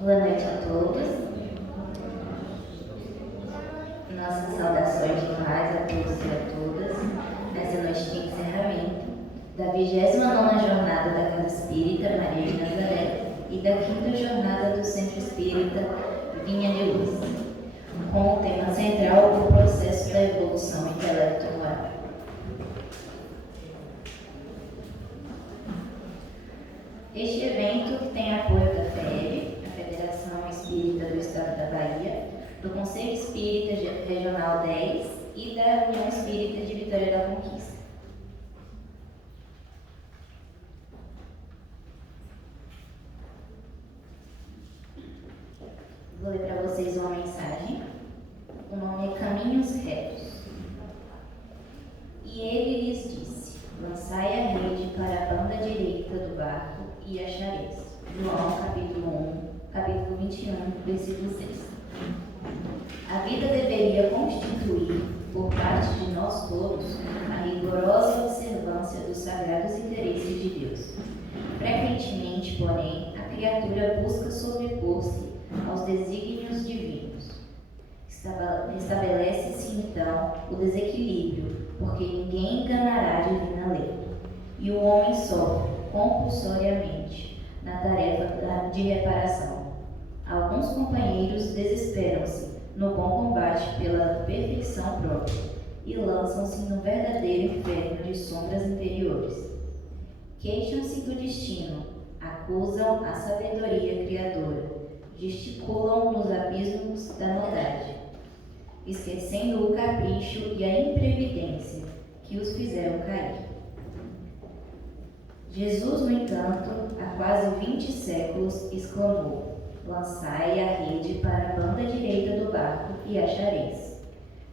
Boa noite a todos. Nossas saudações de paz a todos e a todas. Nessa noite de encerramento da 29ª jornada da Casa Espírita Maria de Nazaré e da 5ª jornada do Centro Espírita Vinha de Luz, com o tema central o processo da evolução intelecto-moral. Este evento tem apoio da FEB, a Federação Espírita do Estado da Bahia, do Conselho Espírita Regional 10 e da União Espírita de Vitória da Conquista. Vou ler para vocês uma mensagem. O nome é Caminhos Retos. E ele lhes disse: lançai a rede para a banda direita do barco e achareis. João, capítulo 21, versículo 6. A vida deveria constituir, por parte de nós todos, a rigorosa observância dos sagrados interesses de Deus. Frequentemente, porém, a criatura busca sobrepor-se aos desígnios divinos. Estabelece-se, então, o desequilíbrio, porque ninguém enganará a divina lei. E o homem sofre compulsoriamente na tarefa de reparação. Alguns companheiros desesperam-se no bom combate pela perfeição própria e lançam-se no verdadeiro inferno de sombras interiores. Queixam-se do destino, acusam a sabedoria criadora, gesticulam nos abismos da maldade, esquecendo o capricho e a imprevidência que os fizeram cair. Jesus, no entanto, há quase 20 séculos, exclamou: lançai a rede para a banda direita do barco e achareis.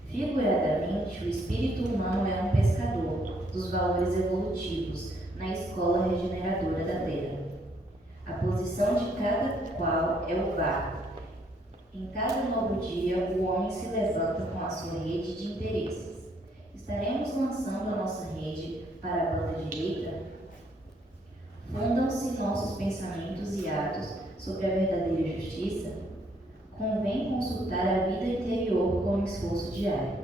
Figuradamente, o espírito humano é um pescador dos valores evolutivos na escola regeneradora da Terra. A posição de cada qual é o barco. Em cada novo dia, o homem se levanta com a sua rede de interesses. Estaremos lançando a nossa rede para a banda direita? Fundam-se nossos pensamentos e atos sobre a verdadeira justiça? Convém consultar a vida interior com esforço diário,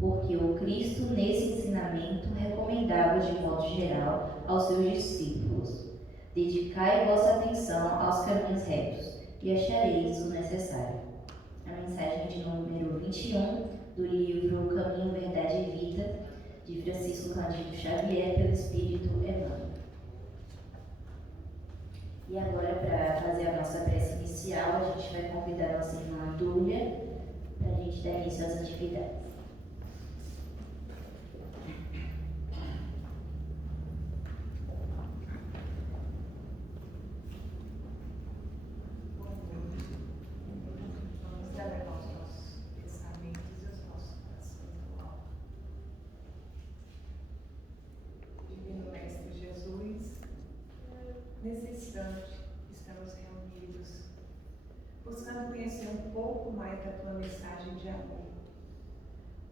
porque o Cristo, nesse ensinamento, recomendava de modo geral aos seus discípulos: dedicai vossa atenção aos caminhos retos e achareis o necessário. A mensagem de número 21 do livro Caminho, Verdade e Vida, de Francisco Cândido Xavier, pelo Espírito Emmanuel. E agora, para fazer a nossa prece inicial, a gente vai convidar a nossa irmã Dúlia para a gente dar início às atividades. Vamos elevar os nossos pensamentos e os nossos corações ao alto. Divino Mestre Jesus, nesse instante estamos reunidos, buscando conhecer um pouco mais da tua mensagem de amor.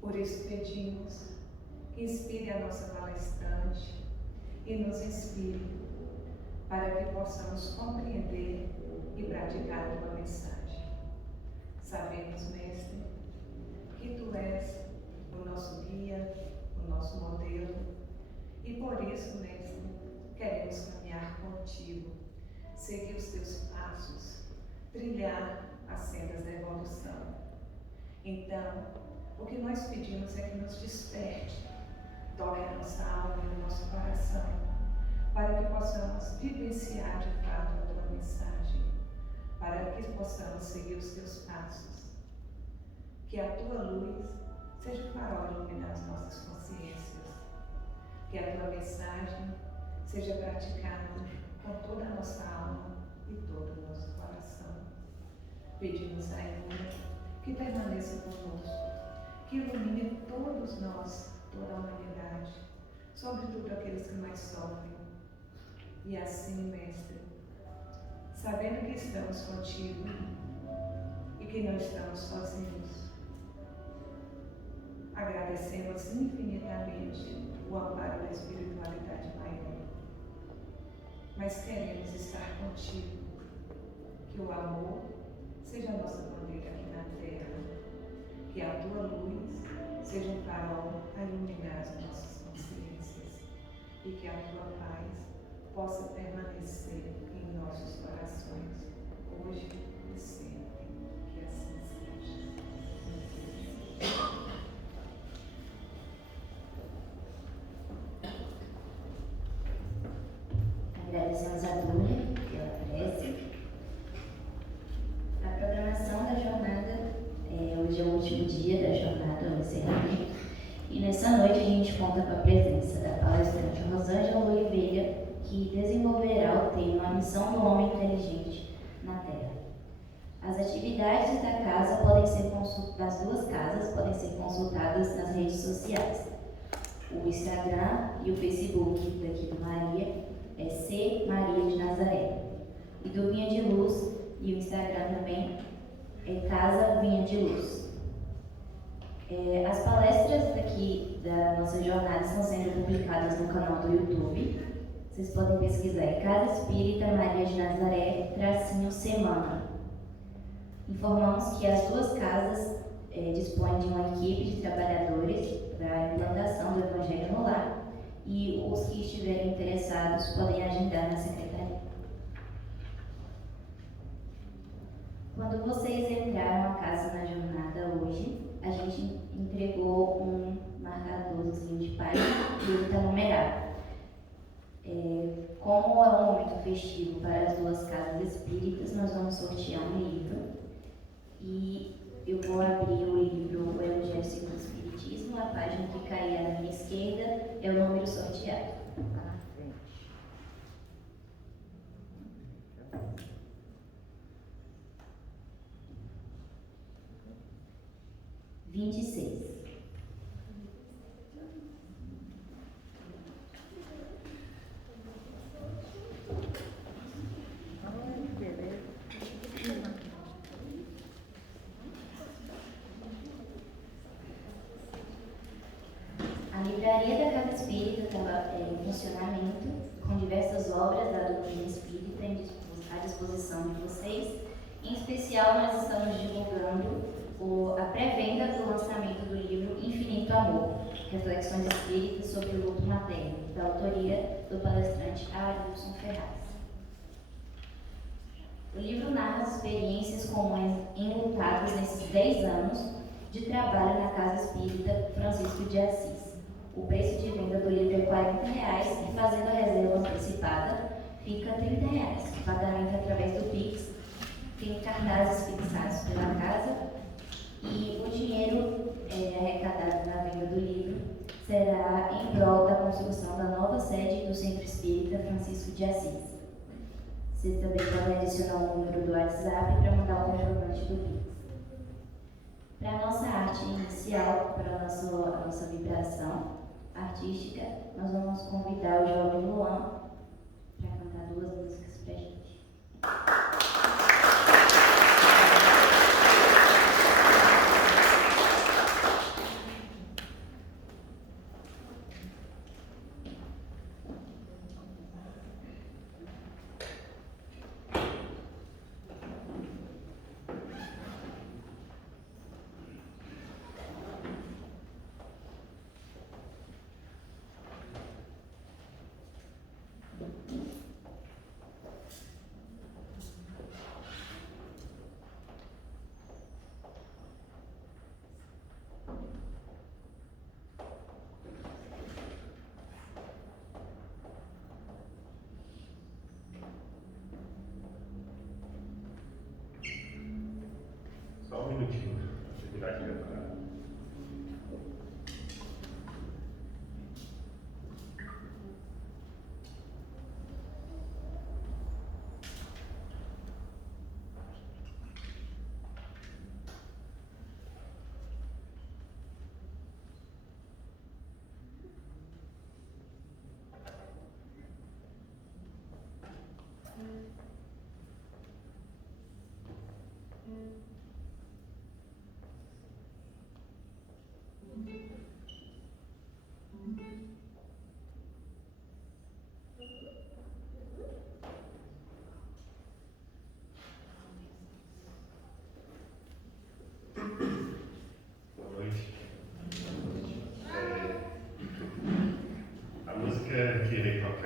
Por isso pedimos que inspire a nossa palestrante e nos inspire para que possamos compreender e praticar a tua mensagem. Sabemos, Mestre, que tu és o nosso guia, o nosso modelo, e por isso, Mestre, queremos caminhar contigo, seguir os teus passos, trilhar as sendas da evolução. Então, o que nós pedimos é que nos desperte, toque a nossa alma e o nosso coração, para que possamos vivenciar de fato a tua mensagem, para que possamos seguir os teus passos. Que a tua luz seja o farol a iluminar as nossas consciências, que a tua mensagem seja praticada com toda a nossa alma e todo o nosso coração. Pedimos a Senhor que permaneça conosco, que ilumine todos nós, toda a humanidade, sobretudo aqueles que mais sofrem. E assim, Mestre, sabendo que estamos contigo e que não estamos sozinhos, agradecemos infinitamente o amparo da espiritualidade maior. Mas queremos estar contigo, Que o amor seja a nossa bandeira aqui na terra. Que a tua luz seja um farol a iluminar as nossas consciências. E que a tua paz possa permanecer em nossos corações, hoje e sempre. Que assim seja. Agradecemos a Dúlia pela prece. A programação da jornada, hoje é o último dia da jornada, o encerramento, e nessa noite a gente conta com a presença da palestrante Rosângela Oliveira, que desenvolverá o tema A Missão do Homem Inteligente na Terra. As atividades da casa das duas casas podem ser consultadas nas redes sociais. O Instagram e o Facebook daqui do Maria é C. Maria de Nazaré. E do Vinha de Luz, e o Instagram também é Casa Vinha de Luz. As palestras daqui da nossa jornada estão sendo publicadas no canal do YouTube. Vocês podem pesquisar em Casa Espírita Maria de Nazaré, _semana. Informamos que as duas casas dispõem de uma equipe de trabalhadores para a implantação do Evangelho no lar, e os que estiverem interessados podem agendar na secretaria. Quando vocês entraram a casa na jornada hoje, a gente entregou um marcadorzinho de página e ele está numerado. Como é um momento festivo para as duas casas espíritas, nós vamos sortear um livro. E eu vou abrir o livro O Evangelho segundo o Espiritismo. A página que cair à minha esquerda é o número sorteado. Na frente. 26. Ai, que beleza. A livraria da Casa Espírita estava em funcionamento, com diversas obras da doutrina espírita à disposição de vocês. Em especial, nós estamos divulgando a pré-venda do lançamento do livro Infinito Amor, Reflexões Espíritas sobre o Luto Materno, da autoria do palestrante Arilson Ferraz. O livro narra as experiências comuns enlutadas nesses 10 anos de trabalho na Casa Espírita Francisco de Assis. O preço de venda do livro é R$40 e, fazendo a reserva antecipada, fica R$30. O pagamento através do Pix. Tem cartazes fixados pela casa e o dinheiro arrecadado na venda do livro será em prol da construção da nova sede do Centro Espírita Francisco de Assis. Vocês também podem adicionar o número do WhatsApp para mandar o comprovante do Pix. Para a nossa arte inicial, para a nossa vibração artística, nós vamos convidar o jovem Luan para cantar 2 músicas para a gente. Só um minutinho, deixa eu virar aqui a parada.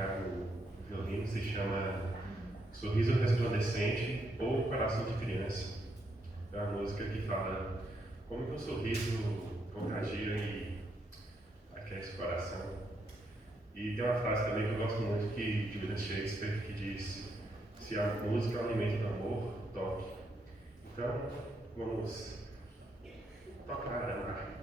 tocar no violino se chama Sorriso Resplandecente ou Coração de Criança. É uma música que fala como que o sorriso contagia e aquece o coração. E tem uma frase também que eu gosto muito de William Shakespeare que diz: se a música é um alimento do amor, toque. Então, vamos tocar, amar.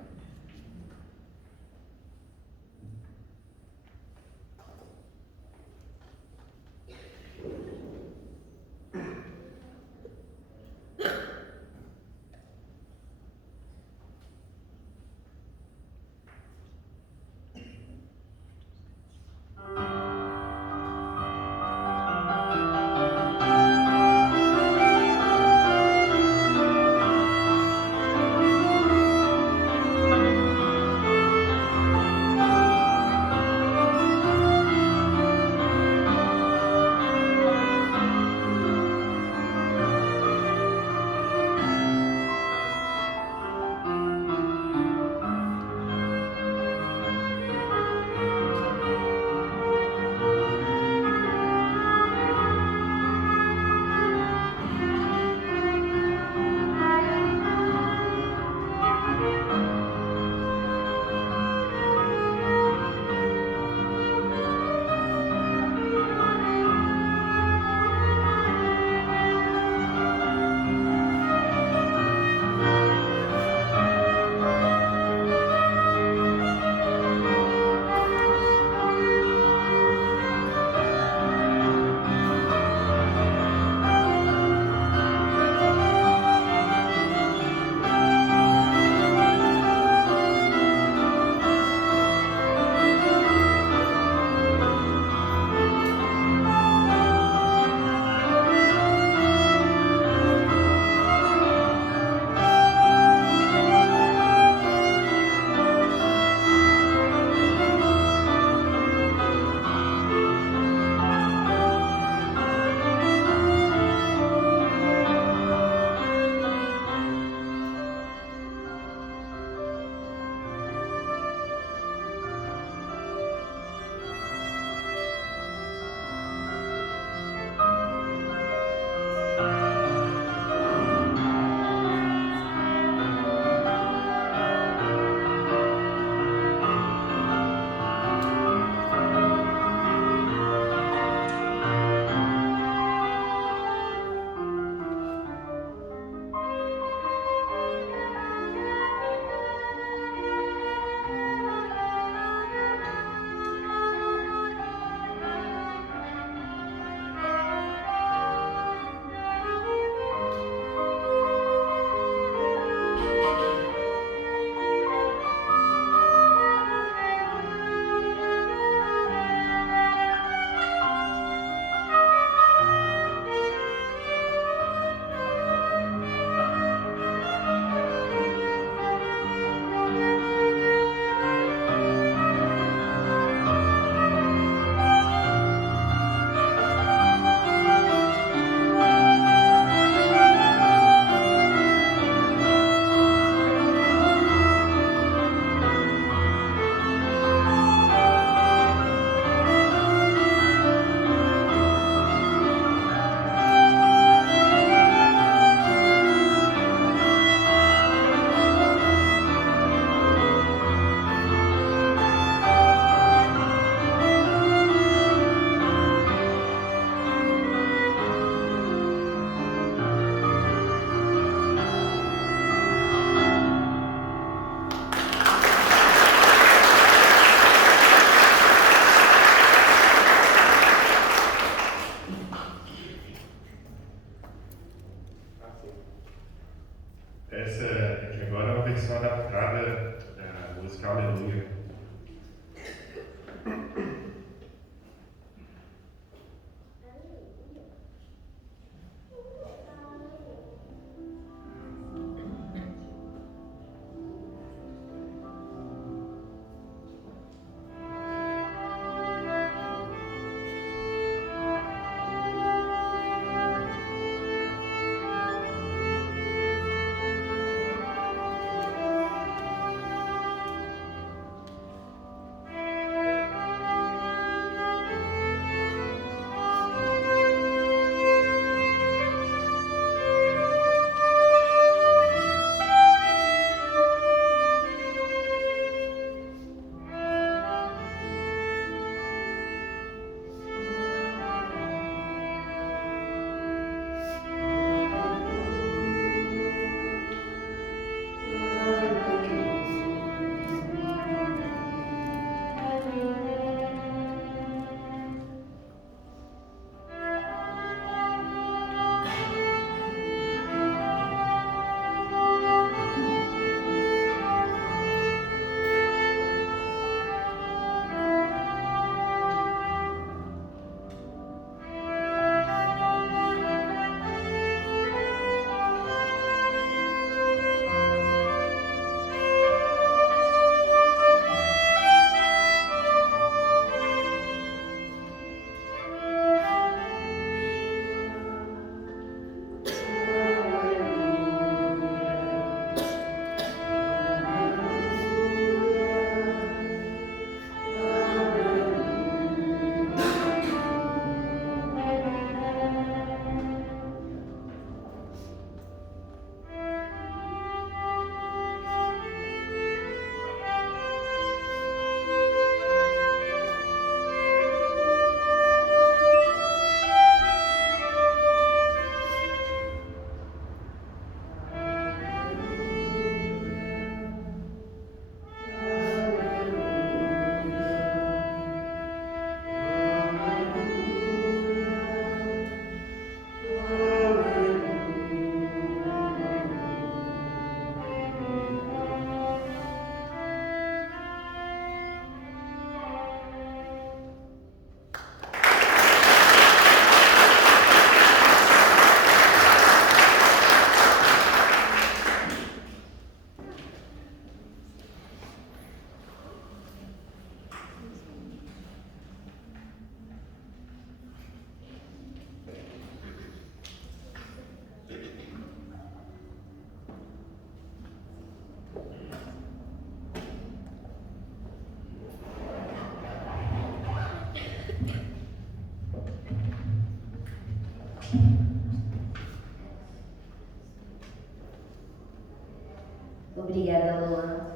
Obrigada, Luana,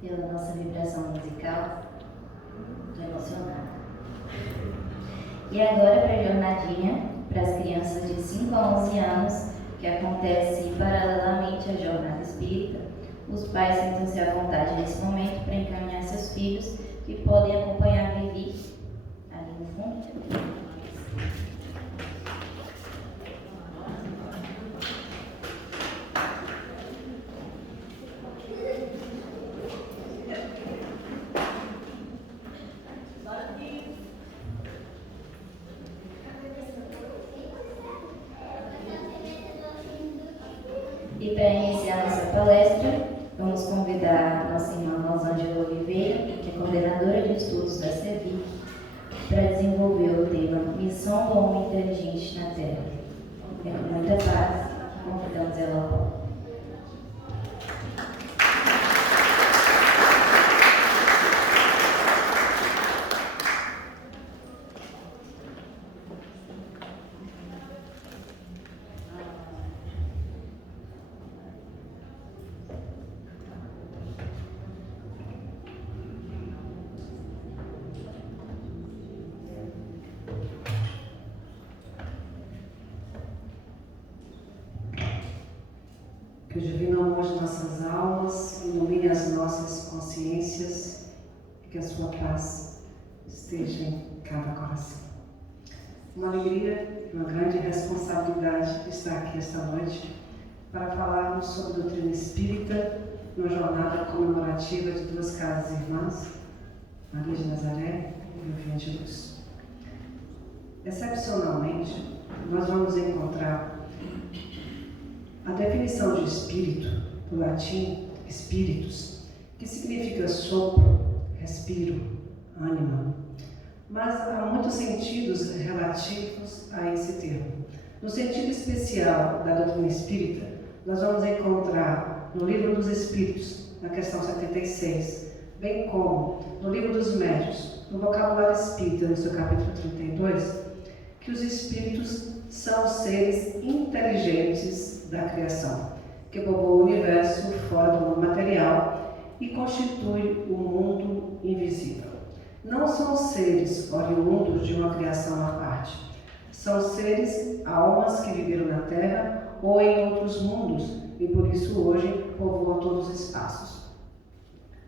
pela nossa vibração musical. Estou emocionada. E agora para a jornadinha para as crianças de 5 a 11 anos, que acontece paralelamente à jornada espírita. Os pais sintam-se à vontade nesse momento para encaminhar seus filhos, que podem acompanhar a Vivi ali no fundo. E para iniciar nossa palestra, vamos convidar a nossa irmã Rosângela Oliveira, que é coordenadora de estudos da CEVIC, para desenvolver o tema Missão do Homem Inteligente na Terra. É com muita paz que convidamos ela ao palco. Que o divino amor de nossas almas ilumine as nossas consciências e que a sua paz esteja em cada coração. Uma alegria e uma grande responsabilidade estar aqui esta noite para falarmos sobre doutrina espírita numa jornada comemorativa de duas casas irmãs, Maria de Nazaré e Viviane de Luz. Excepcionalmente, nós vamos encontrar a definição de espírito, do latim spiritus, que significa sopro, respiro, ânima. Mas há muitos sentidos relativos a esse termo. No sentido especial da doutrina espírita, nós vamos encontrar no Livro dos Espíritos, na questão 76, bem como no Livro dos Médiuns, no Vocabulário Espírita, no seu capítulo 32, que os espíritos são seres inteligentes da criação, que povoam o universo fora do mundo material e constitui o mundo invisível. Não são seres oriundos de uma criação à parte. São seres, almas que viveram na Terra ou em outros mundos e por isso hoje povoam todos os espaços.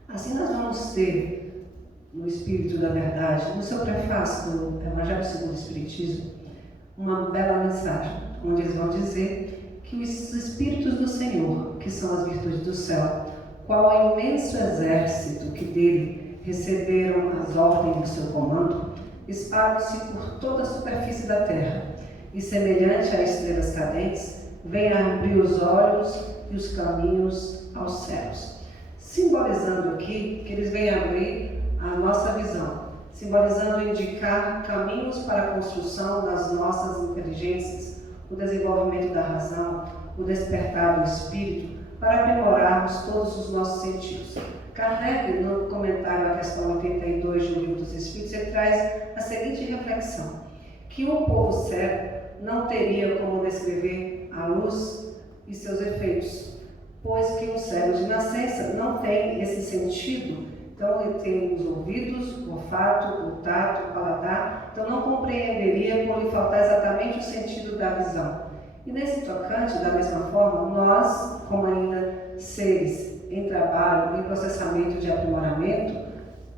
Assim nós vamos ter, no Espírito da Verdade, no seu prefácio do Evangelho segundo o Espiritismo, uma bela mensagem, onde eles vão dizer que os Espíritos do Senhor, que são as virtudes do céu, qual é o imenso exército que dele receberam as ordens do seu comando, espalham-se por toda a superfície da terra, e semelhante a estrelas cadentes, vêm a abrir os olhos e os caminhos aos céus. Simbolizando aqui que eles vêm abrir a nossa visão, simbolizando indicar caminhos para a construção das nossas inteligências, o desenvolvimento da razão, o despertar do espírito, para aprimorarmos todos os nossos sentidos. Kardec, no comentário à questão 82 do Livro dos Espíritos, ele traz a seguinte reflexão, que o povo cego não teria como descrever a luz e seus efeitos, pois que o cego de nascença não tem esse sentido. Então ele tem os ouvidos, o olfato, o tato, o paladar, então não compreenderia por lhe faltar exatamente o sentido da visão. E nesse tocante, da mesma forma, nós, como ainda seres em trabalho, em processamento de aprimoramento,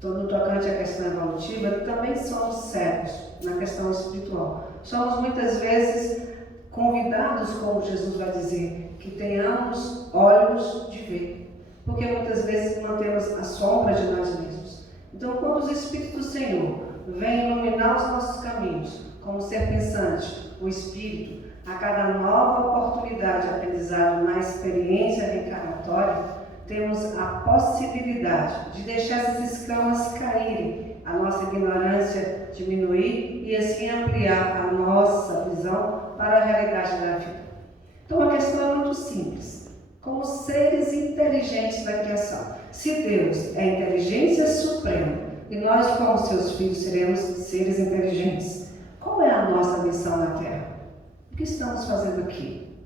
no tocante à questão evolutiva, também somos cegos na questão espiritual. Somos muitas vezes convidados, como Jesus vai dizer, que tenhamos olhos de ver. Porque muitas vezes mantemos a sombra de nós mesmos. Então, quando os Espíritos do Senhor vêm iluminar os nossos caminhos, como ser pensante, o Espírito, a cada nova oportunidade de aprendizado na experiência reencarnatória, temos a possibilidade de deixar essas escamas caírem, a nossa ignorância diminuir e assim ampliar a nossa visão para a realidade da vida. Então, a questão é muito simples. Como seres inteligentes da criação. Se Deus é a inteligência suprema e nós, como seus filhos, seremos seres inteligentes, qual é a nossa missão na Terra? estamos fazendo aqui?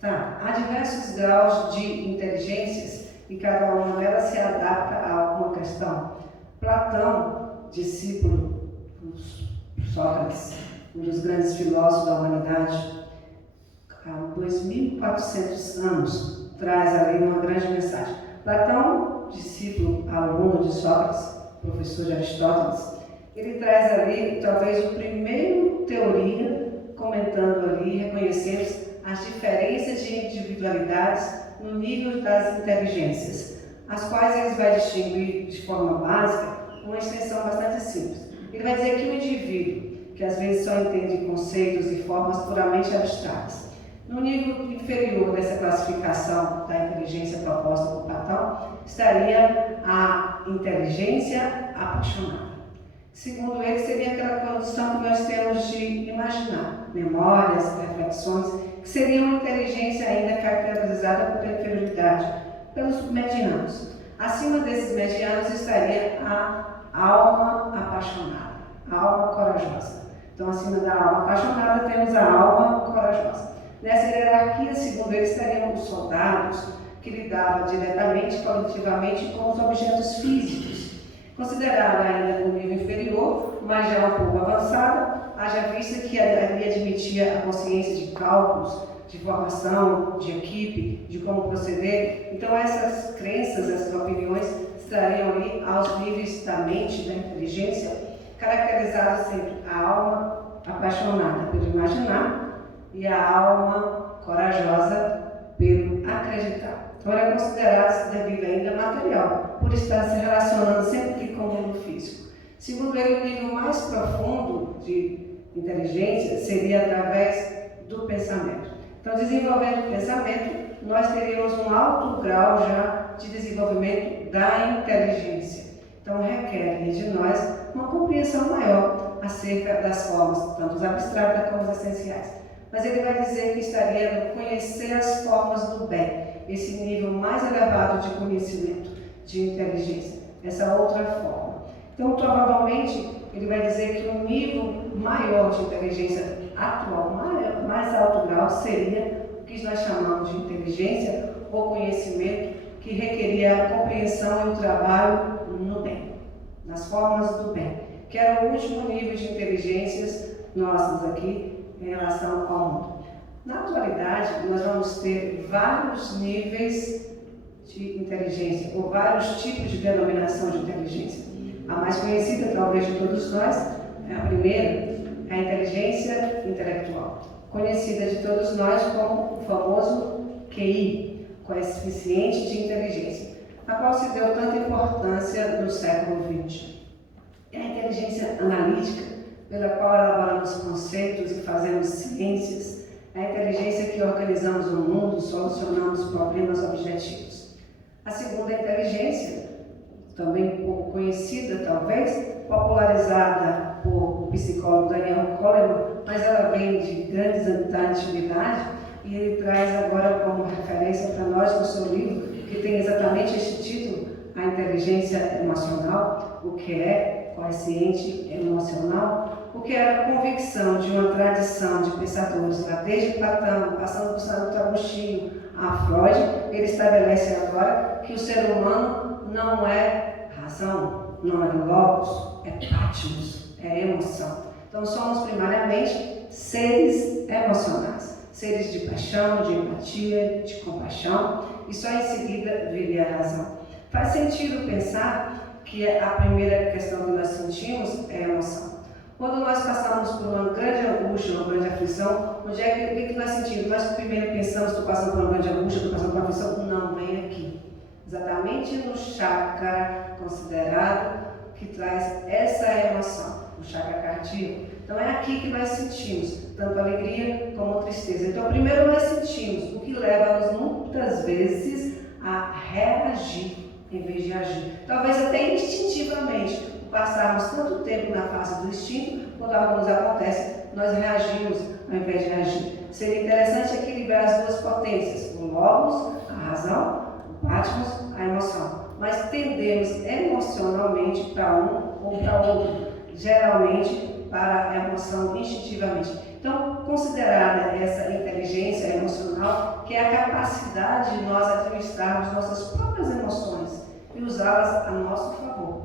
Tá? Há diversos graus de inteligências e cada uma delas se adapta a alguma questão. Platão, discípulo de Sócrates, um dos grandes filósofos da humanidade, há 2.400 anos, traz ali uma grande mensagem. Platão, discípulo, aluno de Sócrates, professor de Aristóteles, ele traz ali talvez o primeiro teoria, comentando ali, reconhecendo as diferenças de individualidades no nível das inteligências, as quais ele vai distinguir de forma básica, uma extensão bastante simples. Ele vai dizer que o indivíduo, que às vezes só entende conceitos e formas puramente abstratas, no nível inferior dessa classificação da inteligência proposta por Platão, estaria a inteligência apaixonada. Segundo ele, seria aquela condição que nós temos de imaginar, memórias, reflexões, que seria uma inteligência ainda caracterizada por inferioridade, pelos medianos. Acima desses medianos estaria a alma apaixonada, a alma corajosa. Então, acima da alma apaixonada, temos a alma corajosa. Nessa hierarquia, segundo ele, estariam os soldados, que lidavam diretamente, coletivamente com os objetos físicos. Considerado ainda no nível inferior, mas já um pouco avançado, haja vista que ali admitia a consciência de cálculos, de formação, de equipe, de como proceder. Então, essas crenças, essas opiniões, estariam ali aos níveis da mente, da inteligência, caracterizadas sempre a alma apaixonada pelo imaginar, e a alma corajosa pelo acreditar. Então, ela é considerada devido ainda material, por estar se relacionando sempre com o mundo físico. Segundo ele, o nível mais profundo de inteligência seria através do pensamento. Então, desenvolvendo o pensamento, nós teríamos um alto grau já de desenvolvimento da inteligência. Então, requer de nós uma compreensão maior acerca das formas, tanto as abstratas como as essenciais. Mas ele vai dizer que estaria no conhecer as formas do bem, esse nível mais elevado de conhecimento, de inteligência, essa outra forma. Então, provavelmente, ele vai dizer que o nível maior de inteligência atual, mais alto grau, seria o que nós chamamos de inteligência ou conhecimento, que requeria a compreensão e o trabalho no bem, nas formas do bem, que era o último nível de inteligências nossas aqui, em relação ao mundo. Na atualidade, nós vamos ter vários níveis de inteligência, ou vários tipos de denominação de inteligência. A mais conhecida, talvez, de todos nós, é a primeira, a inteligência intelectual, conhecida de todos nós como o famoso QI, coeficiente de inteligência, a qual se deu tanta importância no século XX. É a inteligência analítica, pela qual elaboramos conceitos e fazemos ciências, é a inteligência que organizamos o mundo, solucionamos problemas objetivos. A segunda inteligência, também pouco conhecida talvez, popularizada por o psicólogo Daniel Kahneman, mas ela vem de da antiguidade e ele traz agora como referência para nós no seu livro, que tem exatamente este título, a inteligência emocional, o que é coeficiente emocional, o que era a convicção de uma tradição de pensadores lá desde Platão, passando por Santo Agostinho a Freud. Ele estabelece agora que o ser humano não é razão, não é logos, é pátimos, é emoção. Então somos primariamente seres emocionais, seres de paixão, de empatia, de compaixão, e só em seguida viria a razão. Faz sentido pensar que a primeira questão que nós sentimos é a emoção. Quando nós passamos por uma grande angústia, uma grande aflição, onde é que nós sentimos? Nós primeiro pensamos, estou passando por uma grande angústia, estou passando por uma aflição. Não, vem aqui. Exatamente no chakra considerado que traz essa emoção, o chakra cardíaco. Então é aqui que nós sentimos tanto alegria como tristeza. Então primeiro nós sentimos, o que leva-nos muitas vezes a reagir em vez de agir. Talvez até instintivamente, por passarmos tanto tempo na fase do instinto, quando algo nos acontece, nós reagimos ao invés de agir. Seria interessante equilibrar as duas potências, o logos, a razão, o pátimos, a emoção. Mas tendemos emocionalmente para um ou para outro, geralmente para a emoção instintivamente. Então, considerada essa inteligência emocional, que é a capacidade de nós administrarmos nossas próprias emoções e usá-las a nosso favor,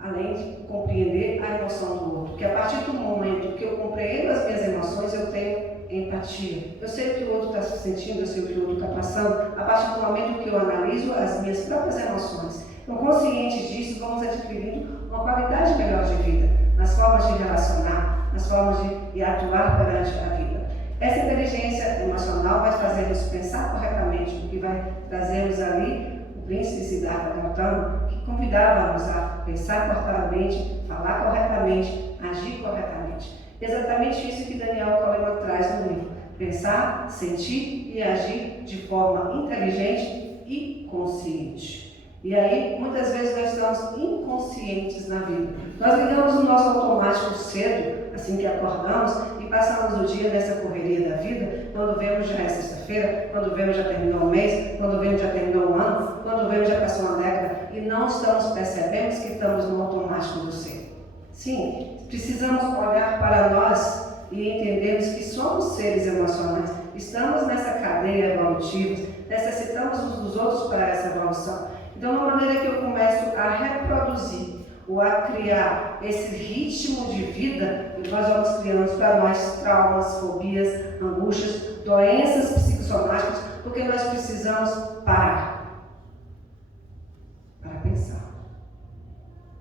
além de compreender a emoção do outro. Porque a partir do momento que eu compreendo as minhas emoções, eu tenho empatia. Eu sei o que o outro está sentindo, eu sei o que o outro está passando, a partir do momento que eu analiso as minhas próprias emoções. Então, consciente disso, vamos adquirindo uma qualidade melhor de vida, nas formas de relacionar, nas formas de atuar perante a vida. Essa inteligência emocional vai fazer-nos pensar corretamente, o que vai trazer-nos ali o príncipe Siddhartha Gautama, que convidava-nos a pensar corretamente, falar corretamente, agir corretamente. Exatamente isso que Daniel Kahneman traz no livro. Pensar, sentir e agir de forma inteligente e consciente. E aí, muitas vezes nós estamos inconscientes na vida. Nós ligamos o nosso automático cedo, assim que acordamos, e passamos o dia nessa correria da vida. Quando vemos já é sexta-feira, quando vemos já terminou o mês, quando vemos já terminou o ano, quando vemos já passou uma década, e não percebemos que estamos no automático do ser. Sim, precisamos olhar para nós e entendermos que somos seres emocionais. Estamos nessa cadeia evolutiva, necessitamos uns dos outros para essa evolução. Então, uma maneira que eu começo a reproduzir ou a criar esse ritmo de vida, nós vamos criando para nós traumas, fobias, angústias, doenças psicossomáticas, porque nós precisamos parar para pensar.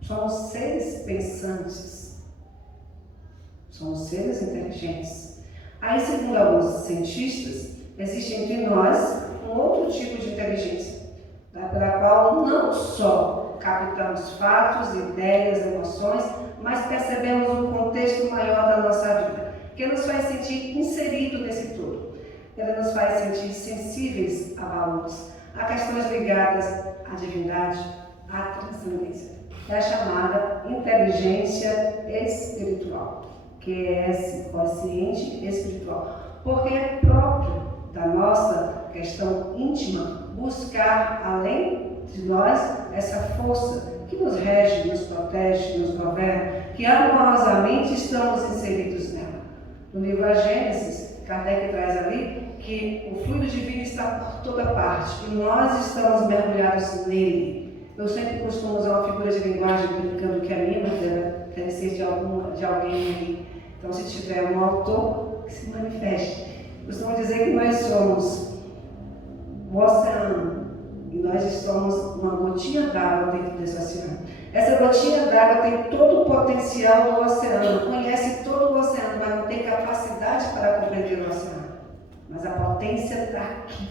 Somos seres pensantes, somos seres inteligentes. Aí, segundo alguns cientistas, existe entre nós um outro tipo de inteligência, pela qual não só captamos fatos, ideias, emoções, mas percebemos um contexto maior da nossa vida, que nos faz sentir inserido nesse todo. Ela nos faz sentir sensíveis a valores, a questões ligadas à divindade, à transcendência. É a chamada inteligência espiritual, que é esse consciente espiritual, porque é próprio da nossa questão íntima buscar, além de nós, essa força que nos rege, nos protege, nos governa, que amorosamente estamos inseridos nela. No livro A Gênesis, Kardec traz ali que o fluido divino está por toda parte e nós estamos mergulhados nele. Eu sempre costumo usar uma figura de linguagem brincando que a minha deve ser de alguém ali. Então, se tiver um autor, que se manifeste. Costumo dizer que nós somos o oceano e nós somos uma gotinha d'água dentro desse oceano. Essa gotinha d'água tem todo o potencial do oceano, conhece todo o oceano, mas não tem capacidade para compreender o oceano. Mas a potência está aqui,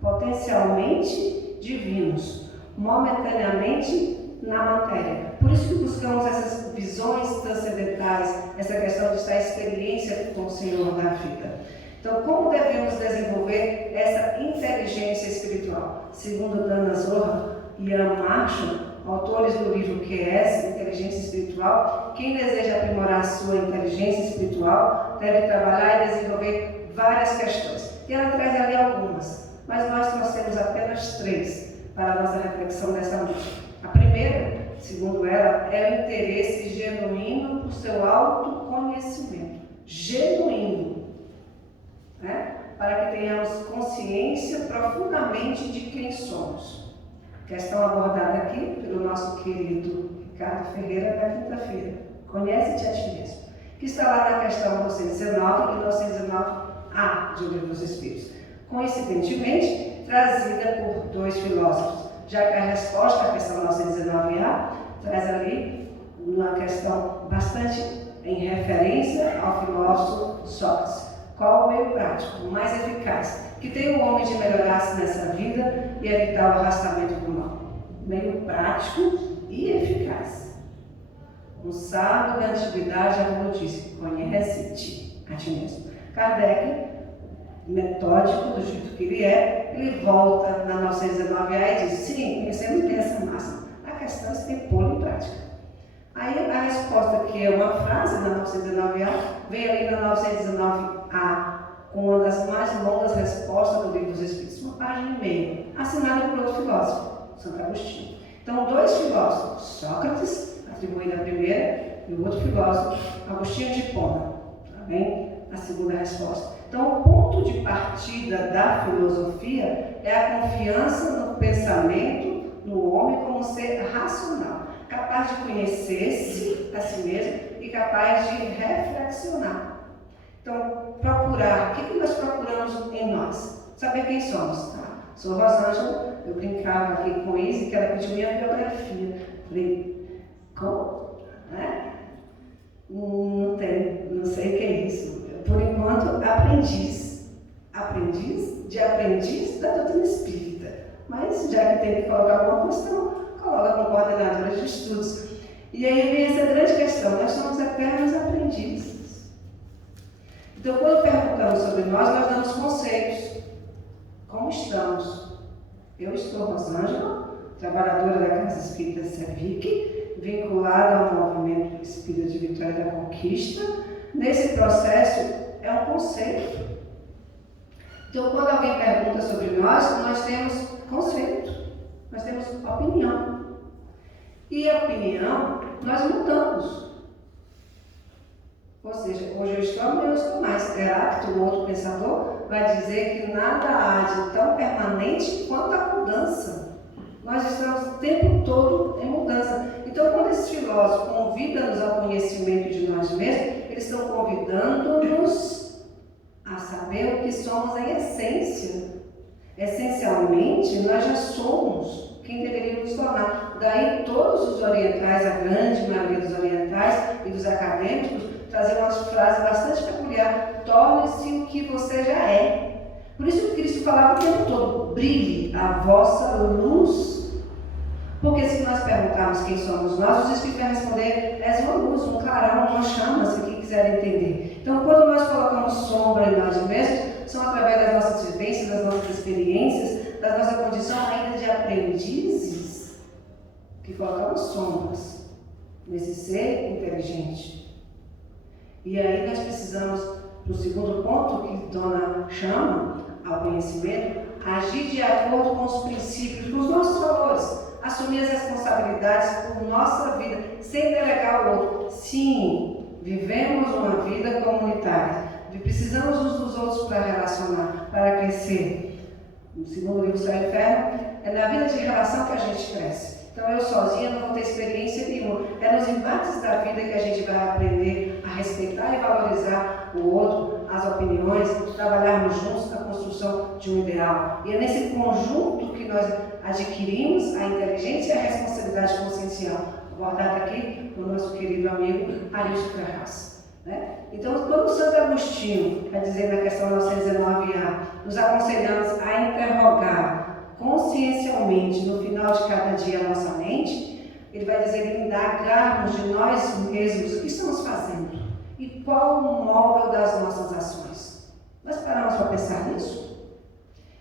potencialmente divinos, momentaneamente na matéria. Por isso que buscamos essas visões transcendentais, essa questão de estar em experiência com o Senhor na vida. Então, como devemos desenvolver essa inteligência espiritual? Segundo Dana Zohar e Ian Marshall, autores do livro QS, Inteligência Espiritual, quem deseja aprimorar a sua inteligência espiritual deve trabalhar e desenvolver várias questões. E ela traz ali algumas, mas nós trouxemos apenas 3 para a nossa reflexão dessa noite. A primeira, segundo ela, é o interesse genuíno por seu autoconhecimento. Genuíno. Para que tenhamos consciência profundamente de quem somos. Questão abordada aqui pelo nosso querido Ricardo Ferreira na quinta-feira. Conhece-te a ti mesmo. Que está lá na questão 919 e 919A de O Livro dos Espíritos. Coincidentemente, trazida por 2 filósofos, já que a resposta à questão 919A traz ali uma questão bastante em referência ao filósofo Sócrates. Qual o meio prático, o mais eficaz, que tem o homem de melhorar-se nessa vida e evitar o arrastamento do mal? Meio prático e eficaz. Um sábio da antiguidade, como disse, conhece-te a ti mesmo. Kardec, metódico do jeito que ele é, ele volta na 919A e diz, sim, conhecemos bem essa máxima. A questão é se tem pô-la em prática. Aí a resposta, que é uma frase na 919A, vem ali na 919A, com uma das mais longas respostas do Livro dos Espíritos, uma página e meia, assinada por outro filósofo, Santo Agostinho. Então, 2 filósofos, Sócrates, atribuído a primeira, e o outro filósofo, Agostinho de Hipona. Tá bem? A segunda resposta. Então, o ponto de partida da filosofia é a confiança no pensamento, no homem como um ser racional, capaz de conhecer-se a si mesmo e capaz de reflexionar. Então, procurar, o que nós procuramos em nós? Saber quem somos, tá? Sou Rosângela, eu brincava aqui com Izzy, que ela pediu minha biografia. Falei, como? Né? Não tem, não sei o que é isso. Por enquanto, aprendiz. Aprendiz da doutrina espírita. Mas, já que tem que colocar alguma questão, coloca como coordenadora de estudos. E aí vem essa grande questão, nós somos eternos aprendizes. Então, quando perguntamos sobre nós damos conceitos. Como estamos? Eu estou, Rosângela, trabalhadora da Casa Espírita Sevic, vinculada ao movimento espírita de Vitória da Conquista. Nesse processo, é um conceito. Então, quando alguém pergunta sobre nós temos conceito, nós temos opinião. E a opinião, nós mudamos. Ou seja, hoje eu estou, amanhã eu estou mais. Heráclito, o outro pensador, vai dizer que nada há de tão permanente quanto a mudança. Nós estamos o tempo todo em mudança. Então, quando esse filósofo convida-nos ao conhecimento de nós mesmos, eles estão convidando-nos a saber o que somos em essência. Essencialmente, nós já somos quem deveríamos tornar. Daí, todos os orientais, a grande maioria dos orientais e dos acadêmicos, trazer uma frase bastante peculiar: torne-se o que você já é. Por isso que Cristo falava o tempo todo: brilhe a vossa luz. Porque se nós perguntarmos quem somos nós, os Espíritos vão responder: és uma luz, um clarão, uma chama, se quem quiser entender. Então, quando nós colocamos sombra em nós mesmos, são através das nossas vivências, das nossas experiências, da nossa condição ainda de aprendizes, que colocamos sombras nesse ser inteligente. E aí nós precisamos, no segundo ponto que Dona chama ao conhecimento, agir de acordo com os princípios, com os nossos valores, assumir as responsabilidades por nossa vida, sem delegar ao outro. Sim, vivemos uma vida comunitária, precisamos uns dos outros para relacionar, para crescer. No segundo livro, Céu e Inferno, é na vida de relação que a gente cresce. Então, eu sozinha não vou ter experiência nenhuma. É nos embates da vida que a gente vai aprender a respeitar e valorizar o outro, as opiniões, trabalharmos juntos na construção de um ideal. E é nesse conjunto que nós adquirimos a inteligência e a responsabilidade consciencial, abordada aqui no nosso querido amigo Arilson Ferraz. Né? Então, quando Santo Agostinho, quer dizer, na questão 919A, nos aconselhamos a interrogar consciencialmente no final de cada dia a nossa mente, ele vai dizer: indagarmos de nós mesmos o que estamos fazendo e qual o móvel das nossas ações. Nós paramos para pensar nisso?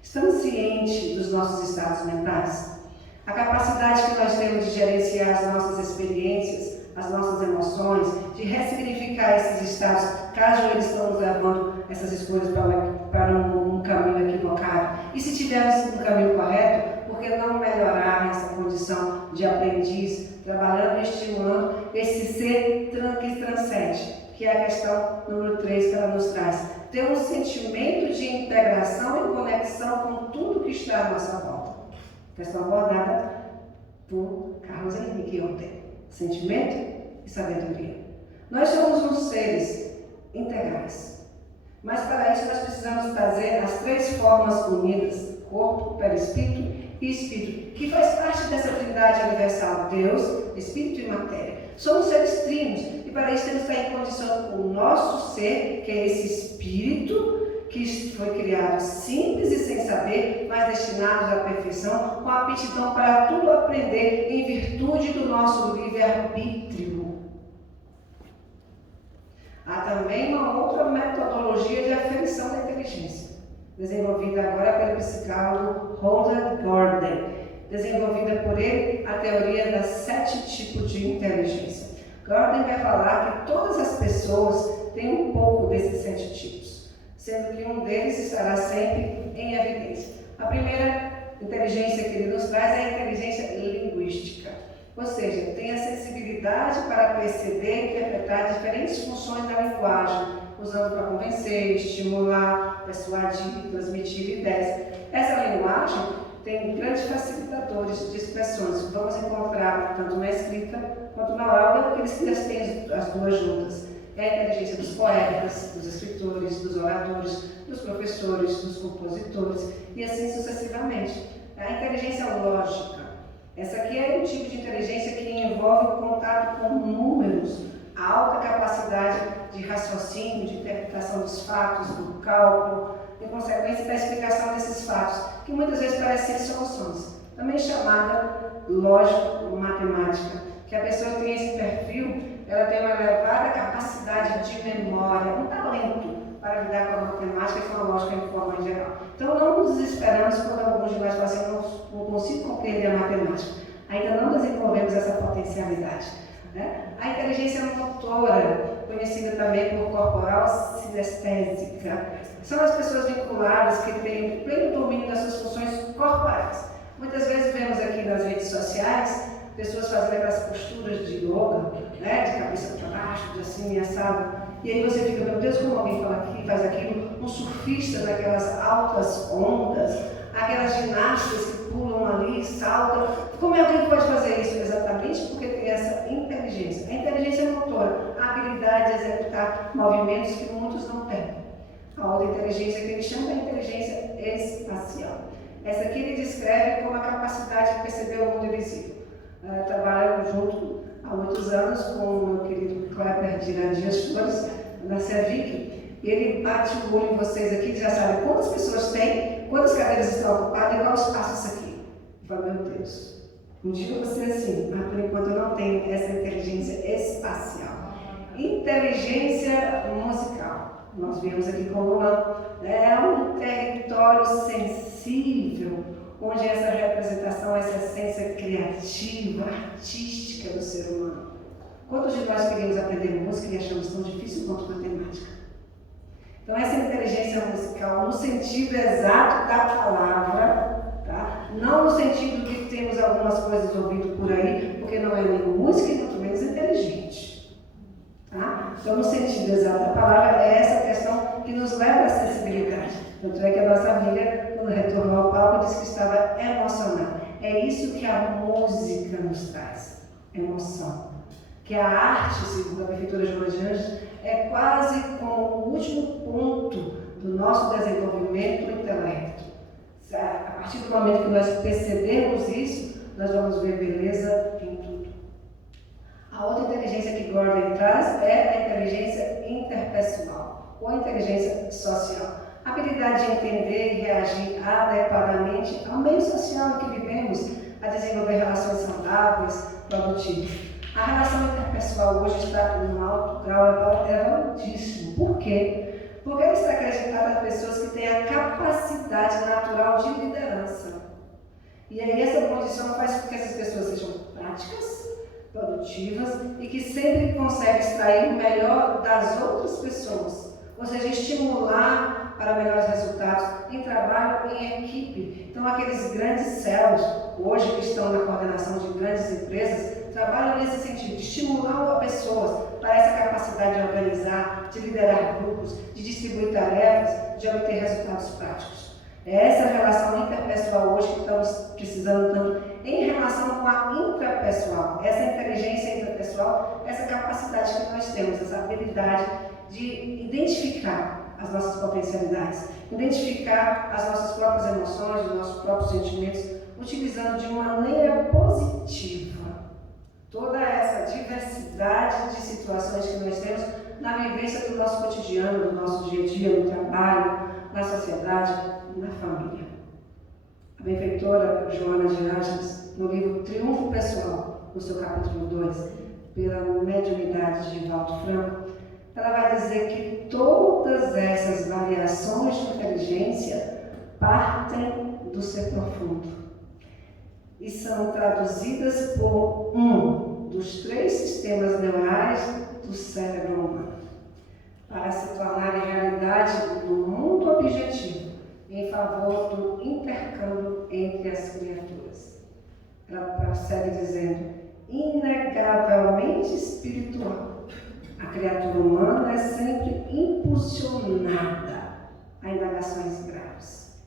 Estamos cientes dos nossos estados mentais? A capacidade que nós temos de gerenciar as nossas experiências, as nossas emoções, de ressignificar esses estados, caso eles estão nos levando essas escolhas para um caminho equivocado. E se estivermos no caminho correto, por que não melhorar essa condição de aprendiz, trabalhando e estimulando esse ser que transcende, que é a questão número 3 que ela nos traz. Ter um sentimento de integração e conexão com tudo que está à nossa volta. Questão abordada por Carlos Henrique ontem. Sentimento e sabedoria. Nós somos uns seres integrais. Mas para isso nós precisamos trazer as 3 formas unidas: corpo, perispírito e espírito, que faz parte dessa trindade universal: Deus, espírito e matéria. Somos seres trinos e para isso temos que estar em condição com o nosso ser, que é esse espírito que foi criado simples e sem saber, mas destinados à perfeição, com aptidão para tudo aprender em virtude do nosso livre-arbítrio. Há também uma outra metodologia de aferição da inteligência, desenvolvida agora pelo psicólogo Robert Gordon, desenvolvida por ele a teoria das 7 tipos de inteligência. Gordon vai falar que todas as pessoas têm um pouco desses 7 tipos, sendo que um deles estará sempre em evidência. A primeira inteligência que ele nos traz é a inteligência linguística, Ou seja, tem a sensibilidade para perceber e interpretar diferentes funções da linguagem, usando para convencer, estimular, persuadir, transmitir ideias. Essa linguagem tem grandes facilitadores de expressões. Vamos encontrar tanto na escrita quanto na oral, e aqueles que têm as duas juntas. É a inteligência dos poetas, dos escritores, dos oradores, dos professores, dos compositores, e assim sucessivamente. A inteligência lógica. Essa aqui é um tipo de inteligência que envolve o contato com números, a alta capacidade de raciocínio, de interpretação dos fatos, do cálculo, em consequência da explicação desses fatos, que muitas vezes parecem ser soluções. Também chamada lógico-matemática, que a pessoa que tem esse perfil, ela tem uma elevada capacidade de memória, um talento para lidar com a matemática e com a lógica em forma geral. Então não nos desesperamos quando alguns de nós falam assim, não consigo compreender a matemática. Ainda não desenvolvemos essa potencialidade. Né? A inteligência motora, conhecida também por corporal sinestésica, são as pessoas vinculadas que têm pleno domínio das suas funções corporais. Muitas vezes vemos aqui nas redes sociais pessoas fazendo aquelas posturas de yoga, né? De cabeça para baixo, de assim e assado. E aí você fica, meu Deus, como alguém fala aqui, faz aquilo, um surfista naquelas altas ondas, aquelas ginastas que pulam ali, saltam. Como é alguém que pode fazer isso? Exatamente porque tem essa inteligência. A inteligência motora, a habilidade de executar movimentos que muitos não têm. A outra inteligência que ele chama de inteligência espacial. Essa aqui ele descreve como a capacidade de perceber o mundo invisível. Trabalho junto há muitos anos com o meu querido Kleber Dias Flores, na Servic, e ele bate o olho em vocês aqui e já sabe quantas pessoas tem, quantas cadeiras estão ocupadas e qual espaço isso aqui. Eu falo, meu Deus, um dia você assim, mas por enquanto eu não tenho essa inteligência espacial. Inteligência musical. Nós vimos aqui com o Luan, é um território sensível, onde essa representação, essa essência criativa, artística do ser humano. Quantos de nós queríamos aprender música e achamos tão difícil quanto matemática? Então, essa inteligência musical, no sentido exato da palavra, tá? Não no sentido que temos algumas coisas ouvindo por aí, porque não é nem música e muito menos inteligente. Tá? Então, no sentido exato da palavra, é essa questão que nos leva à sensibilidade. Tanto é que a nossa amiga, quando retornou ao palco, disse que estava emocionada. É isso que a música nos traz, emoção. Que a arte, segundo a prefeitura Joana de Anjos, é quase como o último ponto do nosso desenvolvimento intelecto. A partir do momento que nós percebemos isso, nós vamos ver beleza em tudo. A outra inteligência que Gordon traz é a inteligência interpessoal, ou a inteligência social. A habilidade de entender e reagir adequadamente ao meio social em que vivemos, a desenvolver relações saudáveis, produtivas. A relação interpessoal hoje está em um alto grau elevadíssimo. Por quê? Porque ela está acreditada a pessoas que têm a capacidade natural de liderança. E aí essa condição faz com que essas pessoas sejam práticas, produtivas e que sempre conseguem extrair o melhor das outras pessoas. Ou seja, estimular para melhores resultados em trabalho em equipe. Então, aqueles grandes CEOs, hoje que estão na coordenação de grandes empresas, trabalham nesse sentido, de estimular pessoas para essa capacidade de organizar, de liderar grupos, de distribuir tarefas, de obter resultados práticos. É essa relação interpessoal hoje que estamos precisando tanto em relação com a intrapessoal. Essa inteligência intrapessoal, essa capacidade que nós temos, essa habilidade de identificar as nossas potencialidades, identificar as nossas próprias emoções, os nossos próprios sentimentos, utilizando de maneira positiva toda essa diversidade de situações que nós temos na vivência do nosso cotidiano, do nosso dia a dia, no trabalho, na sociedade, na família. A benfeitora Joana de Ângeles, no livro Triunfo Pessoal, no seu capítulo 2, pela mediunidade de Valdo Franco, ela vai dizer que todas essas variações de inteligência partem do ser profundo e são traduzidas por um dos 3 sistemas neurais do cérebro humano para se tornarem realidade no mundo objetivo em favor do intercâmbio entre as criaturas. Ela prossegue dizendo inegavelmente espiritual. A criatura humana é sempre impulsionada a indagações graves,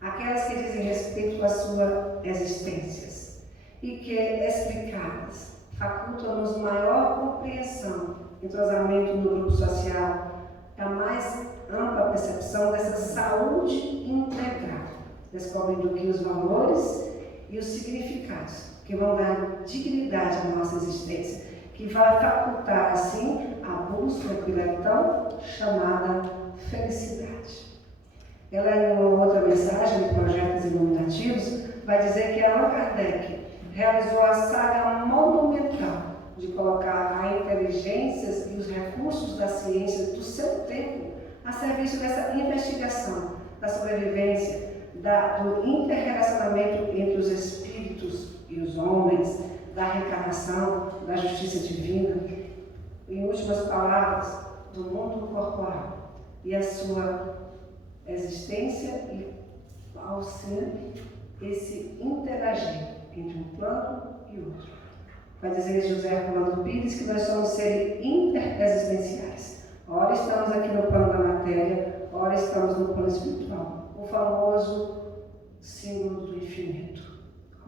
aquelas que dizem respeito às suas existências e que, explicadas, facultam-nos maior compreensão, entrosamento no grupo social, a mais ampla percepção dessa saúde integral, descobrindo que os valores e os significados que vão dar dignidade à nossa existência, que vai facultar, assim, a busca pela tão chamada felicidade. Ela, em uma outra mensagem de Projetos Iluminativos, vai dizer que Allan Kardec realizou a saga monumental de colocar a inteligência e os recursos da ciência do seu tempo a serviço dessa investigação, da sobrevivência, do interrelacionamento entre os espíritos e os homens, da reencarnação, da justiça divina, em últimas palavras, do mundo corporal e a sua existência e auxílio, esse interagir entre um plano e outro. Vai dizer José Herculano Pires que nós somos seres interexistenciais. Ora estamos aqui no plano da matéria, ora estamos no plano espiritual. O famoso símbolo do infinito.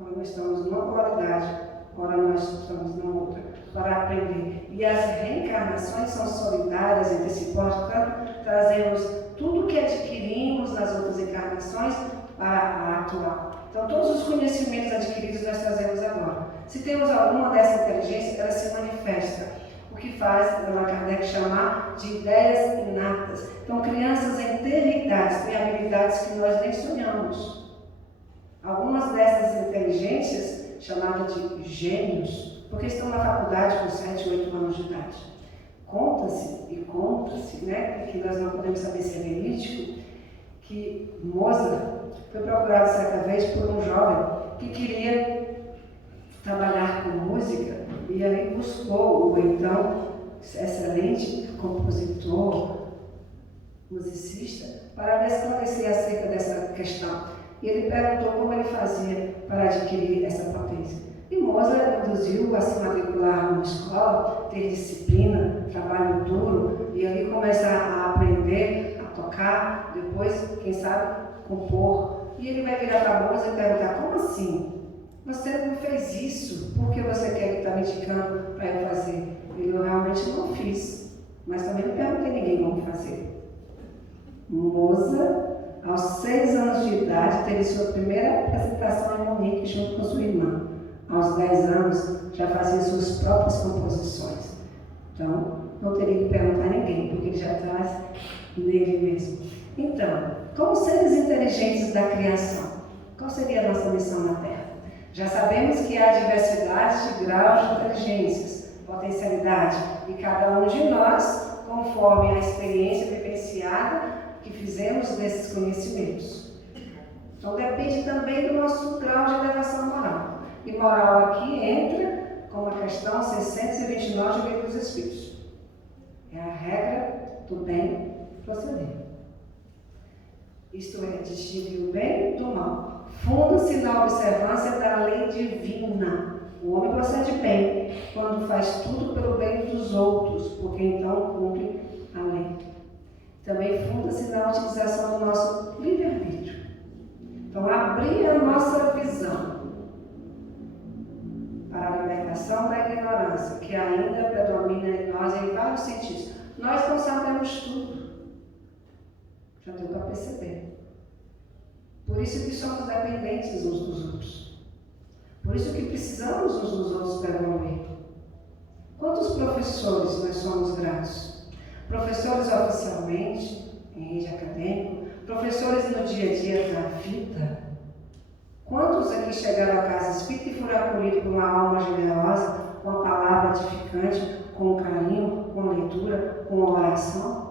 Ora nós estamos numa qualidade, ora nós estamos na outra, para aprender. E as reencarnações são solidárias entre si, portanto, trazemos tudo o que adquirimos nas outras encarnações para a atual. Então, todos os conhecimentos adquiridos nós trazemos agora. Se temos alguma dessa inteligência, ela se manifesta, o que faz Allan Kardec chamar de ideias inatas. Então, crianças em ter idades têm habilidades que nós nem sonhamos. Algumas dessas inteligências, chamadas de gênios, porque estão na faculdade com 7, 8 anos de idade. Conta-se, né, que nós não podemos saber se é verídico, que Mozart foi procurado certa vez por um jovem que queria trabalhar com música e aí buscou o então excelente compositor, musicista, para esclarecer acerca dessa questão. E ele perguntou como ele fazia para adquirir essa potência. E Mozart induziu a se matricular numa escola, ter disciplina, trabalho duro, e ali começar a aprender, a tocar, depois, quem sabe, compor. E ele vai virar para Mozart e perguntar, como assim? Você não fez isso, por que você quer que está me indicando para eu fazer? Eu realmente não fiz, mas também não perguntei ninguém como fazer. Mozart, aos 6 anos de idade, teve sua primeira apresentação em Munique junto com sua irmã. Aos 10 anos, já fazia suas próprias composições. Então, não teria que perguntar a ninguém, porque ele já traz nele mesmo. Então, como seres inteligentes da criação, qual seria a nossa missão na Terra? Já sabemos que há diversidade de graus de inteligências, potencialidade, e cada um de nós, conforme a experiência vivenciada que fizemos desses conhecimentos. Então, depende também do nosso grau de elevação moral. E moral aqui entra como a questão 629 do Livro dos Espíritos. É a regra do bem proceder. Isto é, distingue o bem do mal. Funda-se na observância da lei divina. O homem procede bem quando faz tudo pelo bem dos outros, porque então cumpre a lei. Também funda-se na utilização do nosso livre-arbítrio. Então, abrir a nossa visão para a libertação da ignorância, que ainda predomina em nós em vários sentidos. Nós não sabemos tudo. Já deu para perceber. Por isso que somos dependentes uns dos outros. Por isso que precisamos uns dos outros para evoluir. Quantos professores nós somos gratos? Professores oficialmente, em rede acadêmica, professores no dia a dia da vida. Quantos aqui chegaram à casa espírita e foram acolhidos por uma alma generosa, com uma palavra edificante, com carinho, com leitura, com oração?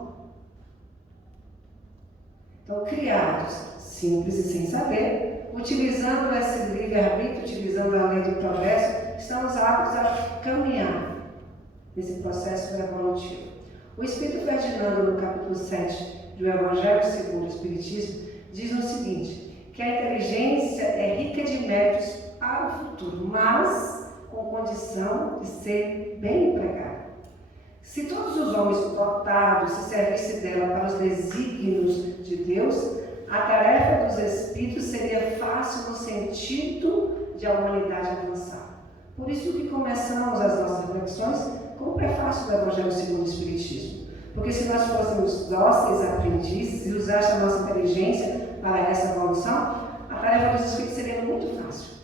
Então, criados, simples e sem saber, utilizando esse livre-arbítrio, utilizando a lei do progresso, estamos aptos a caminhar nesse processo evolutivo. O Espírito Ferdinando, no capítulo 7 do Evangelho segundo o Espiritismo, diz o seguinte, que a inteligência é rica de méritos para o futuro, mas com condição de ser bem empregada. Se todos os homens dotados se servissem dela para os desígnios de Deus, a tarefa dos Espíritos seria fácil no sentido de a humanidade avançar. Por isso que começamos as nossas reflexões com o prefácio do Evangelho segundo o Espiritismo. Porque se nós fôssemos dóceis aprendizes e usássemos a nossa inteligência para essa evolução, a tarefa dos Espíritos seria muito fácil.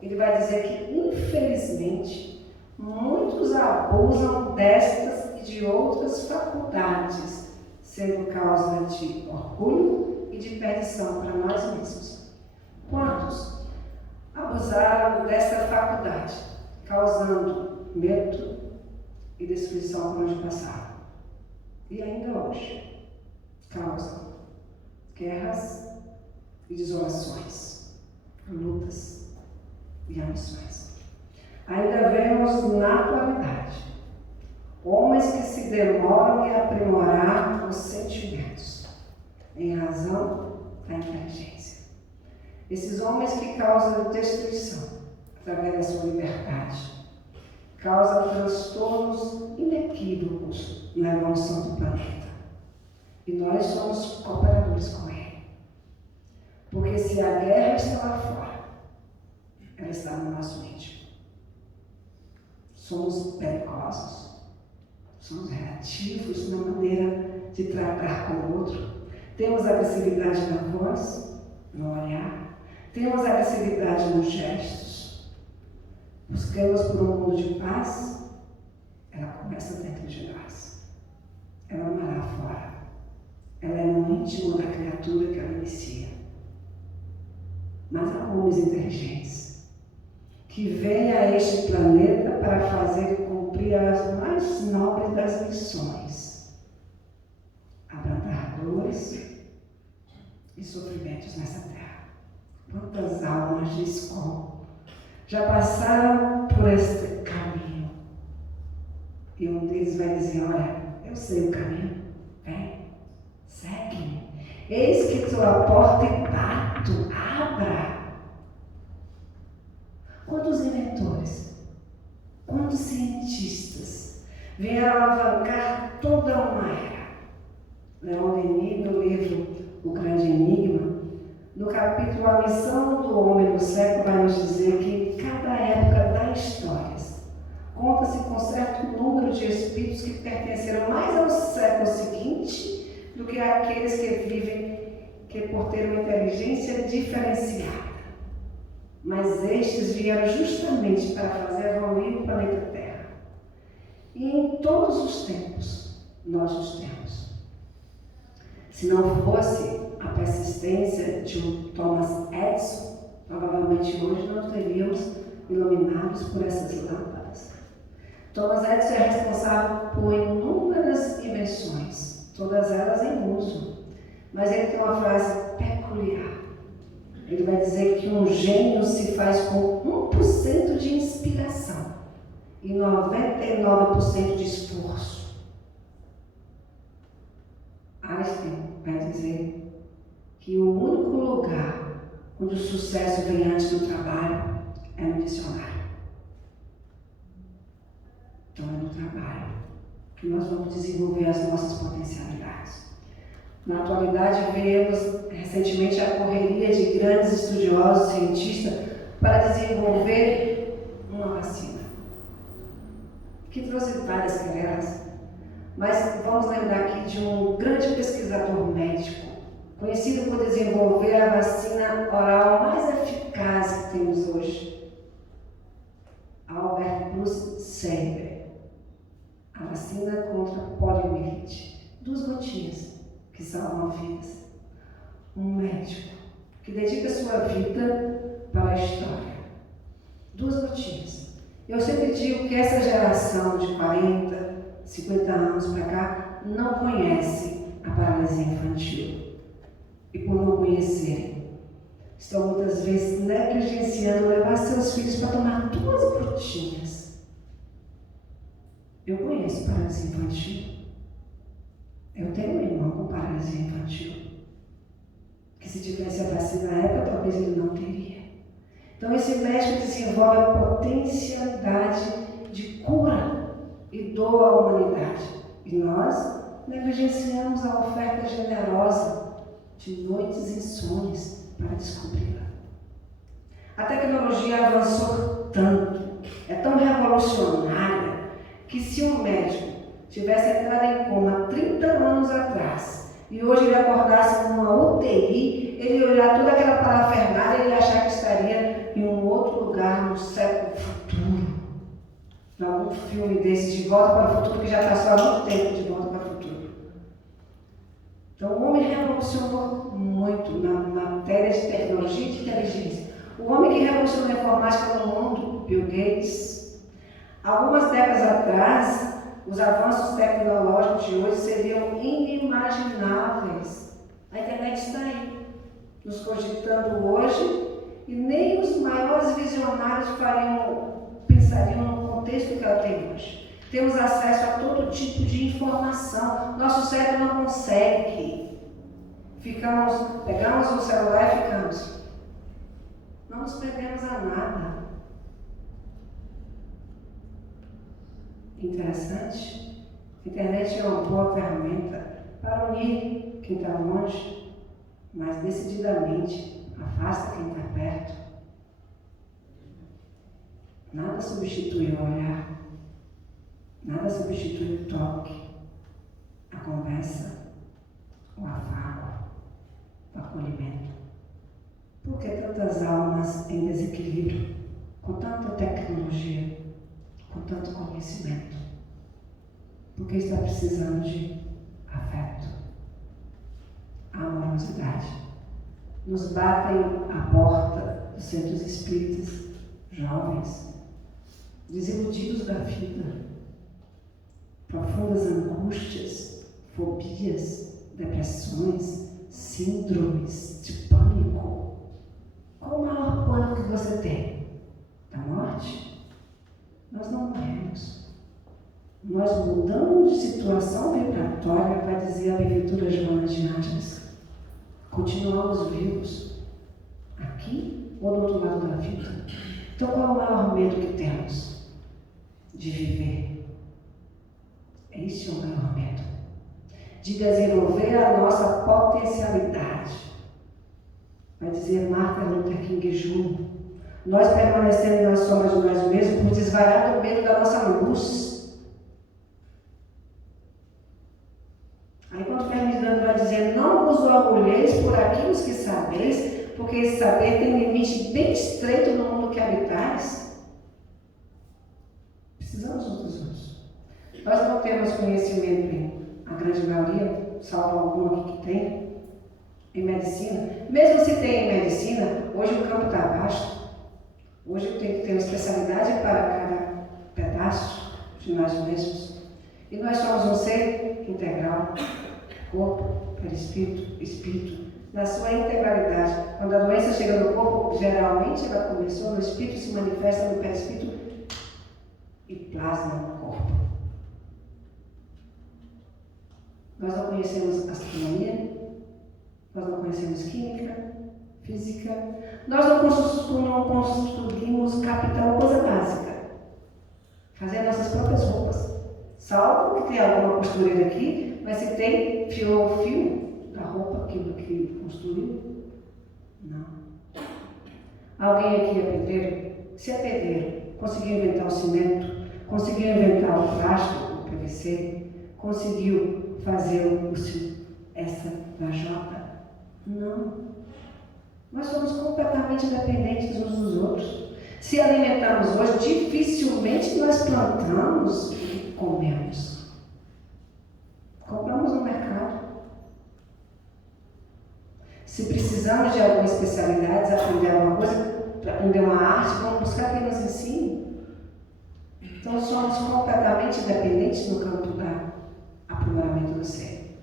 Ele vai dizer que, infelizmente, muitos abusam destas e de outras faculdades, sendo causa de orgulho e de perdição para nós mesmos. Quantos abusaram dessa faculdade, causando medo e destruição por onde passaram? E ainda hoje causam guerras e desolações, lutas e ambições. Ainda vemos na atualidade homens que se demoram em aprimorar os sentimentos, em razão da inteligência. Esses homens que causam destruição através da sua liberdade, causam transtornos inequívocos na evolução do planeta. E nós somos cooperadores com ele. Porque se a guerra está lá fora, ela está no nosso meio. Somos perigosos, somos reativos na maneira de tratar com o outro. Temos agressividade na voz, no olhar. Temos agressividade nos gestos. Buscamos por um mundo de paz. Ela começa dentro de nós. Ela não é lá fora. Ela é no íntimo da criatura que ela inicia. Mas há homens inteligentes que vêm a este planeta para fazer cumprir as mais nobres das missões: abrandar dores e sofrimentos nessa terra. Quantas almas de escola já passaram por este caminho? E um deles vai dizer: olha, eu sei o caminho, vem, segue-me. Eis que estou à porta e bato, abra. Quantos inventores, quantos cientistas vieram alavancar toda uma era? Leon Denis, no livro O Grande Enigma, no capítulo A Missão do Homem no Século, vai nos dizer que em cada época da história conta-se com certo número de espíritos que pertenceram mais ao século seguinte do que aqueles que vivem por ter uma inteligência diferenciada. Mas estes vieram justamente para fazer evoluir o planeta Terra. E em todos os tempos, nós os temos. Se não fosse a persistência de um Thomas Edison, provavelmente hoje nós teríamos iluminados por essas lâmpadas. Thomas Edison é responsável por inúmeras invenções, todas elas em uso. Mas ele tem uma frase peculiar. Ele vai dizer que um gênio se faz com 1% de inspiração e 99% de esforço. Einstein vai dizer que o único lugar onde o sucesso vem antes do trabalho é no dicionário. Então é no trabalho que nós vamos desenvolver as nossas potencialidades. Na atualidade, vemos recentemente a correria de grandes estudiosos, cientistas, para desenvolver uma vacina, que trouxe várias querelas. Mas vamos lembrar aqui de um grande pesquisador médico, conhecido por desenvolver a vacina oral mais eficaz que temos hoje, Albert Bruce Seibert, a vacina contra a poliomielite, 2 gotinhas que salvam vidas. Um médico que dedica sua vida para a história. 2 gotinhas. Eu sempre digo que essa geração de 40, 50 anos para cá não conhece a paralisia infantil. E por não conhecerem, estão muitas vezes negligenciando levar seus filhos para tomar 2 gotinhas. Eu conheço paralisia infantil. Eu tenho um irmão com paralisia infantil, que se tivesse a vacina na época, talvez ele não teria. Então esse médico desenvolve a potencialidade de cura e doa à humanidade. E nós negligenciamos a oferta generosa de noites insônias para descobri-la. A tecnologia avançou tanto, é tão revolucionária, que se um médico tivesse entrado em coma 30 anos atrás e hoje ele acordasse numa UTI, ele ia olhar toda aquela parafernália e ele achar que estaria em um outro lugar no século futuro. Em algum filme desse, De Volta para o Futuro, que já passou há muito tempo, De Volta para o Futuro. Então o homem revolucionou muito na matéria de tecnologia e de inteligência. O homem que revolucionou a informática no mundo, Bill Gates. Algumas décadas atrás, os avanços tecnológicos de hoje seriam inimagináveis. A internet está aí, nos cogitando hoje, e nem os maiores visionários pensariam no contexto que ela tem hoje. Temos acesso a todo tipo de informação. Nosso cérebro não consegue. Pegamos o celular e ficamos. Não nos prendemos a nada. Interessante. A internet é uma boa ferramenta para unir quem está longe, mas decididamente afasta quem está perto. Nada substitui o olhar, nada substitui o toque, a conversa, o afago, o acolhimento. Por que tantas almas em desequilíbrio, com tanta tecnologia, com tanto conhecimento? Porque está precisando de afeto, amorosidade. Nos batem à porta dos centros espíritas, jovens, desiludidos da vida, profundas angústias, fobias, depressões, síndromes de pânico. Qual o maior pânico que você tem? Da morte? Nós não morremos. Nós mudamos de situação vibratória, vai dizer a benfeitora Joana de Ângeles. Continuamos vivos, aqui ou do outro lado da vida. Então qual é o maior medo que temos? De viver. Este é o maior medo. De desenvolver a nossa potencialidade. Vai dizer Martin Luther King Jr. Nós permanecemos nas sombras de nós mesmos por desvaiar do medo da nossa luz. Aí quando Fernando vai dizer, não vos orgulheis por aquilo que sabeis, porque esse saber tem um limite bem estreito no mundo que habitais. Precisamos uns dos outros. Nós não temos conhecimento, a grande maioria, salvo algum aqui que tem, em medicina. Mesmo se tem em medicina, hoje o campo está baixo. Hoje tem que ter uma especialidade para cada pedaço de nós mesmos. E nós somos um ser integral, corpo, perispírito, espírito, na sua integralidade. Quando a doença chega no corpo, geralmente ela começou no espírito, se manifesta no perispírito e plasma no corpo. Nós não conhecemos astronomia, nós não conhecemos química, física, nós não conseguimos captar uma coisa básica, fazer nossas próprias roupas. Salvo que tem alguma costureira aqui, mas se tem fio da roupa, aquilo que construiu, não. Alguém aqui é pedreiro? Se é pedreiro, conseguiu inventar o cimento, conseguiu inventar o plástico, o PVC, conseguiu fazer essa lajota? Não. Nós somos completamente dependentes uns dos outros. Se alimentamos hoje, dificilmente nós plantamos e comemos. Compramos no mercado. Se precisamos de alguma especialidade, aprender alguma coisa, aprender uma arte, vamos buscar quem nos ensine. Então somos completamente dependentes no campo do aprimoramento do ser.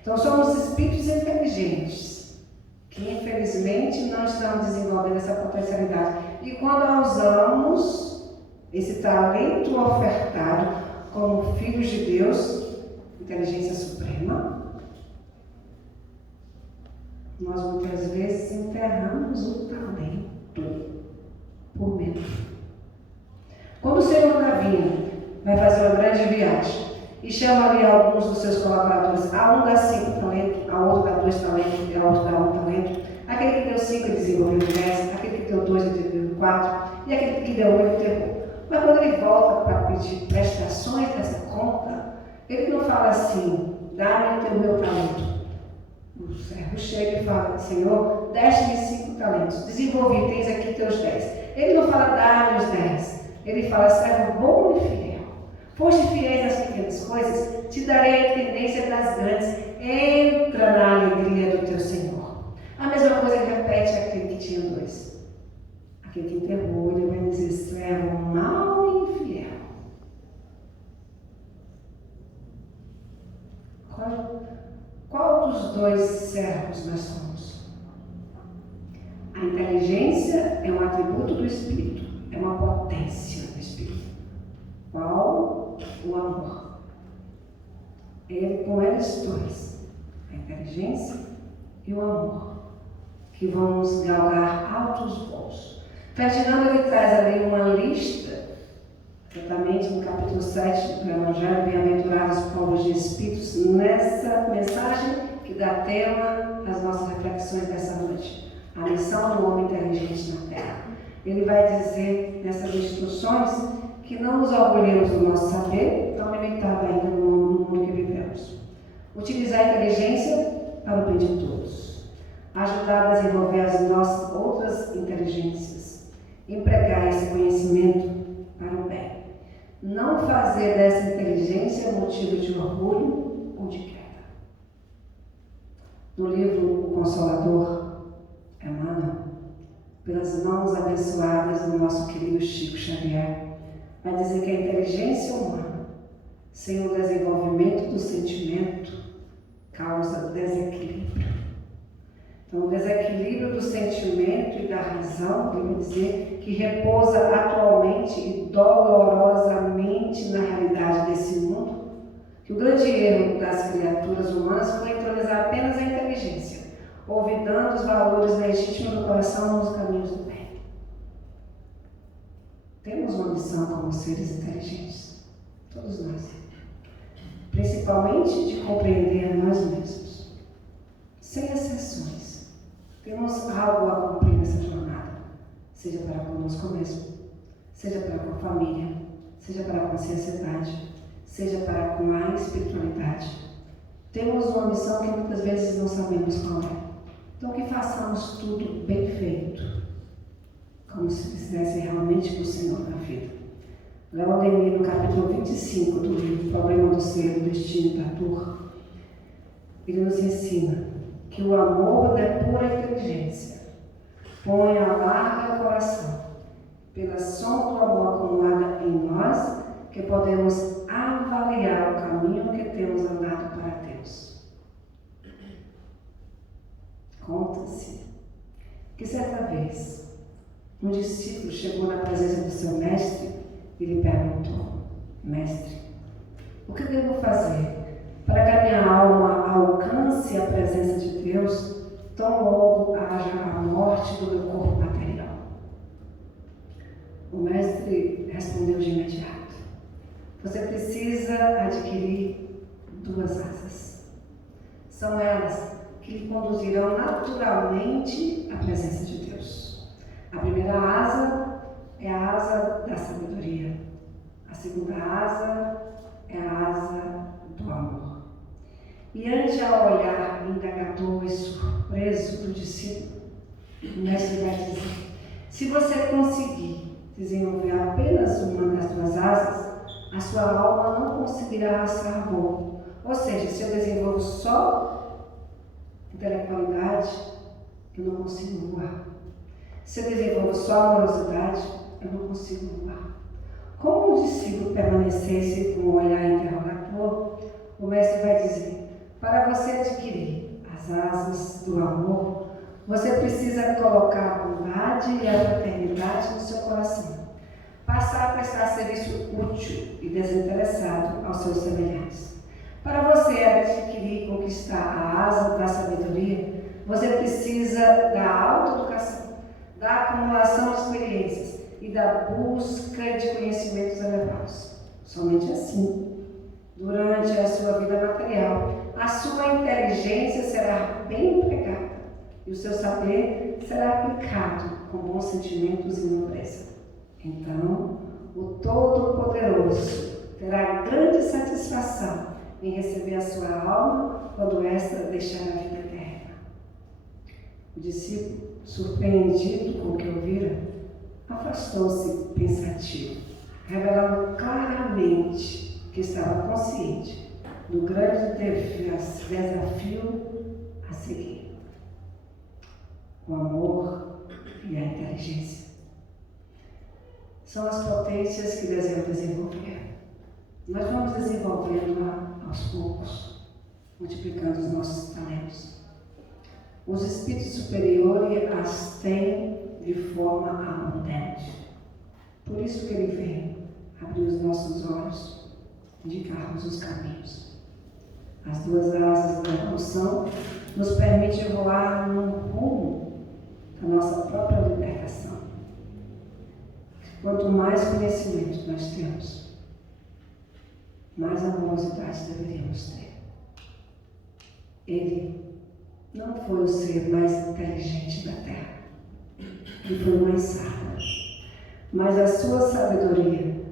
Então somos espíritos inteligentes, que infelizmente não estamos desenvolvendo essa potencialidade. E quando usamos esse talento ofertado como filhos de Deus, inteligência suprema, nós muitas vezes enterramos o talento. vai fazer uma grande viagem e chama ali alguns dos seus colaboradores. A um dá 5 talentos, a outro dá 2 talentos, e a outro dá 1 talento. Aquele que deu 5 ele desenvolveu 10, aquele que deu 2 ele desenvolveu 4, e aquele que deu 1 ele enterrou. Mas quando ele volta para pedir prestações dessa conta, ele não fala assim, dá-me o meu talento. O servo chega e fala, Senhor, deste-me 5 talentos, desenvolvi, tens aqui teus 10. Ele não fala, dá-me os 10. Ele fala, servo bom e fiel. Foste fiéis nas pequenas coisas, te darei a intendência das grandes. Entra na alegria do teu Senhor. A mesma coisa ele repete aquele que tinha 2. Aquele que enterrou, ele vai dizer, servo mau e infiel. Qual dos 2 servos nós somos? A inteligência é um atributo do Espírito, é uma potência do Espírito. Qual o amor? Com eles 2, a inteligência e o amor, que vão nos galgar altos voos. Ferdinando ele traz ali uma lista, exatamente no capítulo 7 do Evangelho, Bem-aventurados os pobres de espíritos, nessa mensagem que dá tema às nossas reflexões dessa noite. A missão do homem inteligente na Terra. Ele vai dizer nessas instruções que não nos orgulhemos do nosso saber, tão limitado ainda no mundo que vivemos. Utilizar a inteligência para o bem de todos. Ajudar a desenvolver as nossas outras inteligências. Empregar esse conhecimento para o bem. Não fazer dessa inteligência motivo de orgulho ou de queda. No livro O Consolador, Emmanuel, pelas mãos abençoadas do nosso querido Chico Xavier, vai dizer que a inteligência humana, sem o desenvolvimento do sentimento, causa desequilíbrio. Então, o desequilíbrio do sentimento e da razão, quer dizer, que repousa atualmente e dolorosamente na realidade desse mundo, que o grande erro das criaturas humanas foi entronizar apenas a inteligência, olvidando os valores legítimos do coração nos caminhos do bem. Temos uma missão como seres inteligentes, todos nós, principalmente de compreender a nós mesmos, sem exceções. Temos algo a cumprir nessa jornada, seja para conosco mesmo, seja para com a família, seja para com a sociedade, seja para com a espiritualidade. Temos uma missão que muitas vezes não sabemos qual é. Então que façamos tudo bem feito, como se fizesse realmente com o Senhor na vida. Léo Denis, no capítulo 25 do livro Problema do Ser, do Destino da Dor, ele nos ensina que o amor da pura inteligência põe a larga o coração, pela soma do amor acumulada em nós, que podemos avaliar o caminho que temos andado para Deus. Conta-se que certa vez um discípulo chegou na presença do seu mestre e lhe perguntou: Mestre, o que devo fazer para que a minha alma alcance a presença de Deus tão logo haja a morte do meu corpo material? O mestre respondeu de imediato: você precisa adquirir 2 asas. São elas que lhe conduzirão naturalmente à presença de Deus. A primeira asa é a asa da sabedoria. A segunda asa é a asa do amor. E ante ao olhar indagador e surpreso do discípulo, o mestre vai dizer: se você conseguir desenvolver apenas uma das 2 asas, a sua alma não conseguirá alçar voo. Ou seja, se eu desenvolvo só intelectualidade, eu não consigo voar. Se eu desenvolvo só amorosidade, eu não consigo voar. Como o discípulo permanecesse com o olhar interrogador, o mestre vai dizer: para você adquirir as asas do amor, você precisa colocar a bondade e a fraternidade no seu coração. Passar a prestar serviço útil e desinteressado aos seus semelhantes. Para você adquirir e conquistar a asa da sabedoria, você precisa da autoeducação, da acumulação de experiências e da busca de conhecimentos elevados. Somente assim, durante a sua vida material, a sua inteligência será bem empregada e o seu saber será aplicado com bons sentimentos e nobreza. Então, o Todo-Poderoso terá grande satisfação em receber a sua alma quando esta deixar a vida terrena. O discípulo, surpreendido com o que ouvira, afastou-se pensativo, revelando claramente que estava consciente do grande desafio a seguir: o amor e a inteligência. São as potências que desejam desenvolver. Nós vamos desenvolvendo aos poucos, multiplicando os nossos talentos. Os espíritos superiores as têm de forma abundante. Por isso que ele vem abrir os nossos olhos, indicar-nos os caminhos. As duas asas da evolução nos permitem voar no rumo da nossa própria libertação. Quanto mais conhecimento nós temos, mais amorosidade deveríamos ter. Ele não foi o ser mais inteligente da Terra, ele foi o mais sábio, mas a sua sabedoria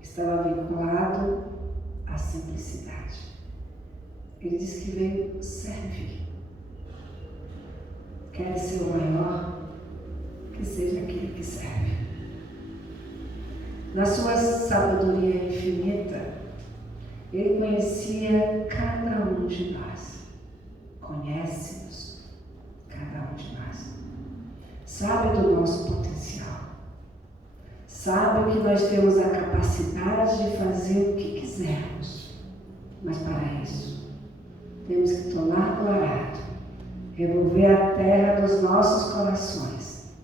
estava vinculada à simplicidade. Ele disse que veio servir. Quer ser o maior, que seja aquele que serve. Na sua sabedoria infinita, ele conhecia cada um de nós. Conhece-nos, cada um de nós. Sabe do nosso potencial. Sabe que nós temos a capacidade de fazer o que quisermos. Mas para isso, temos que tomar cuidado, revolver a terra dos nossos corações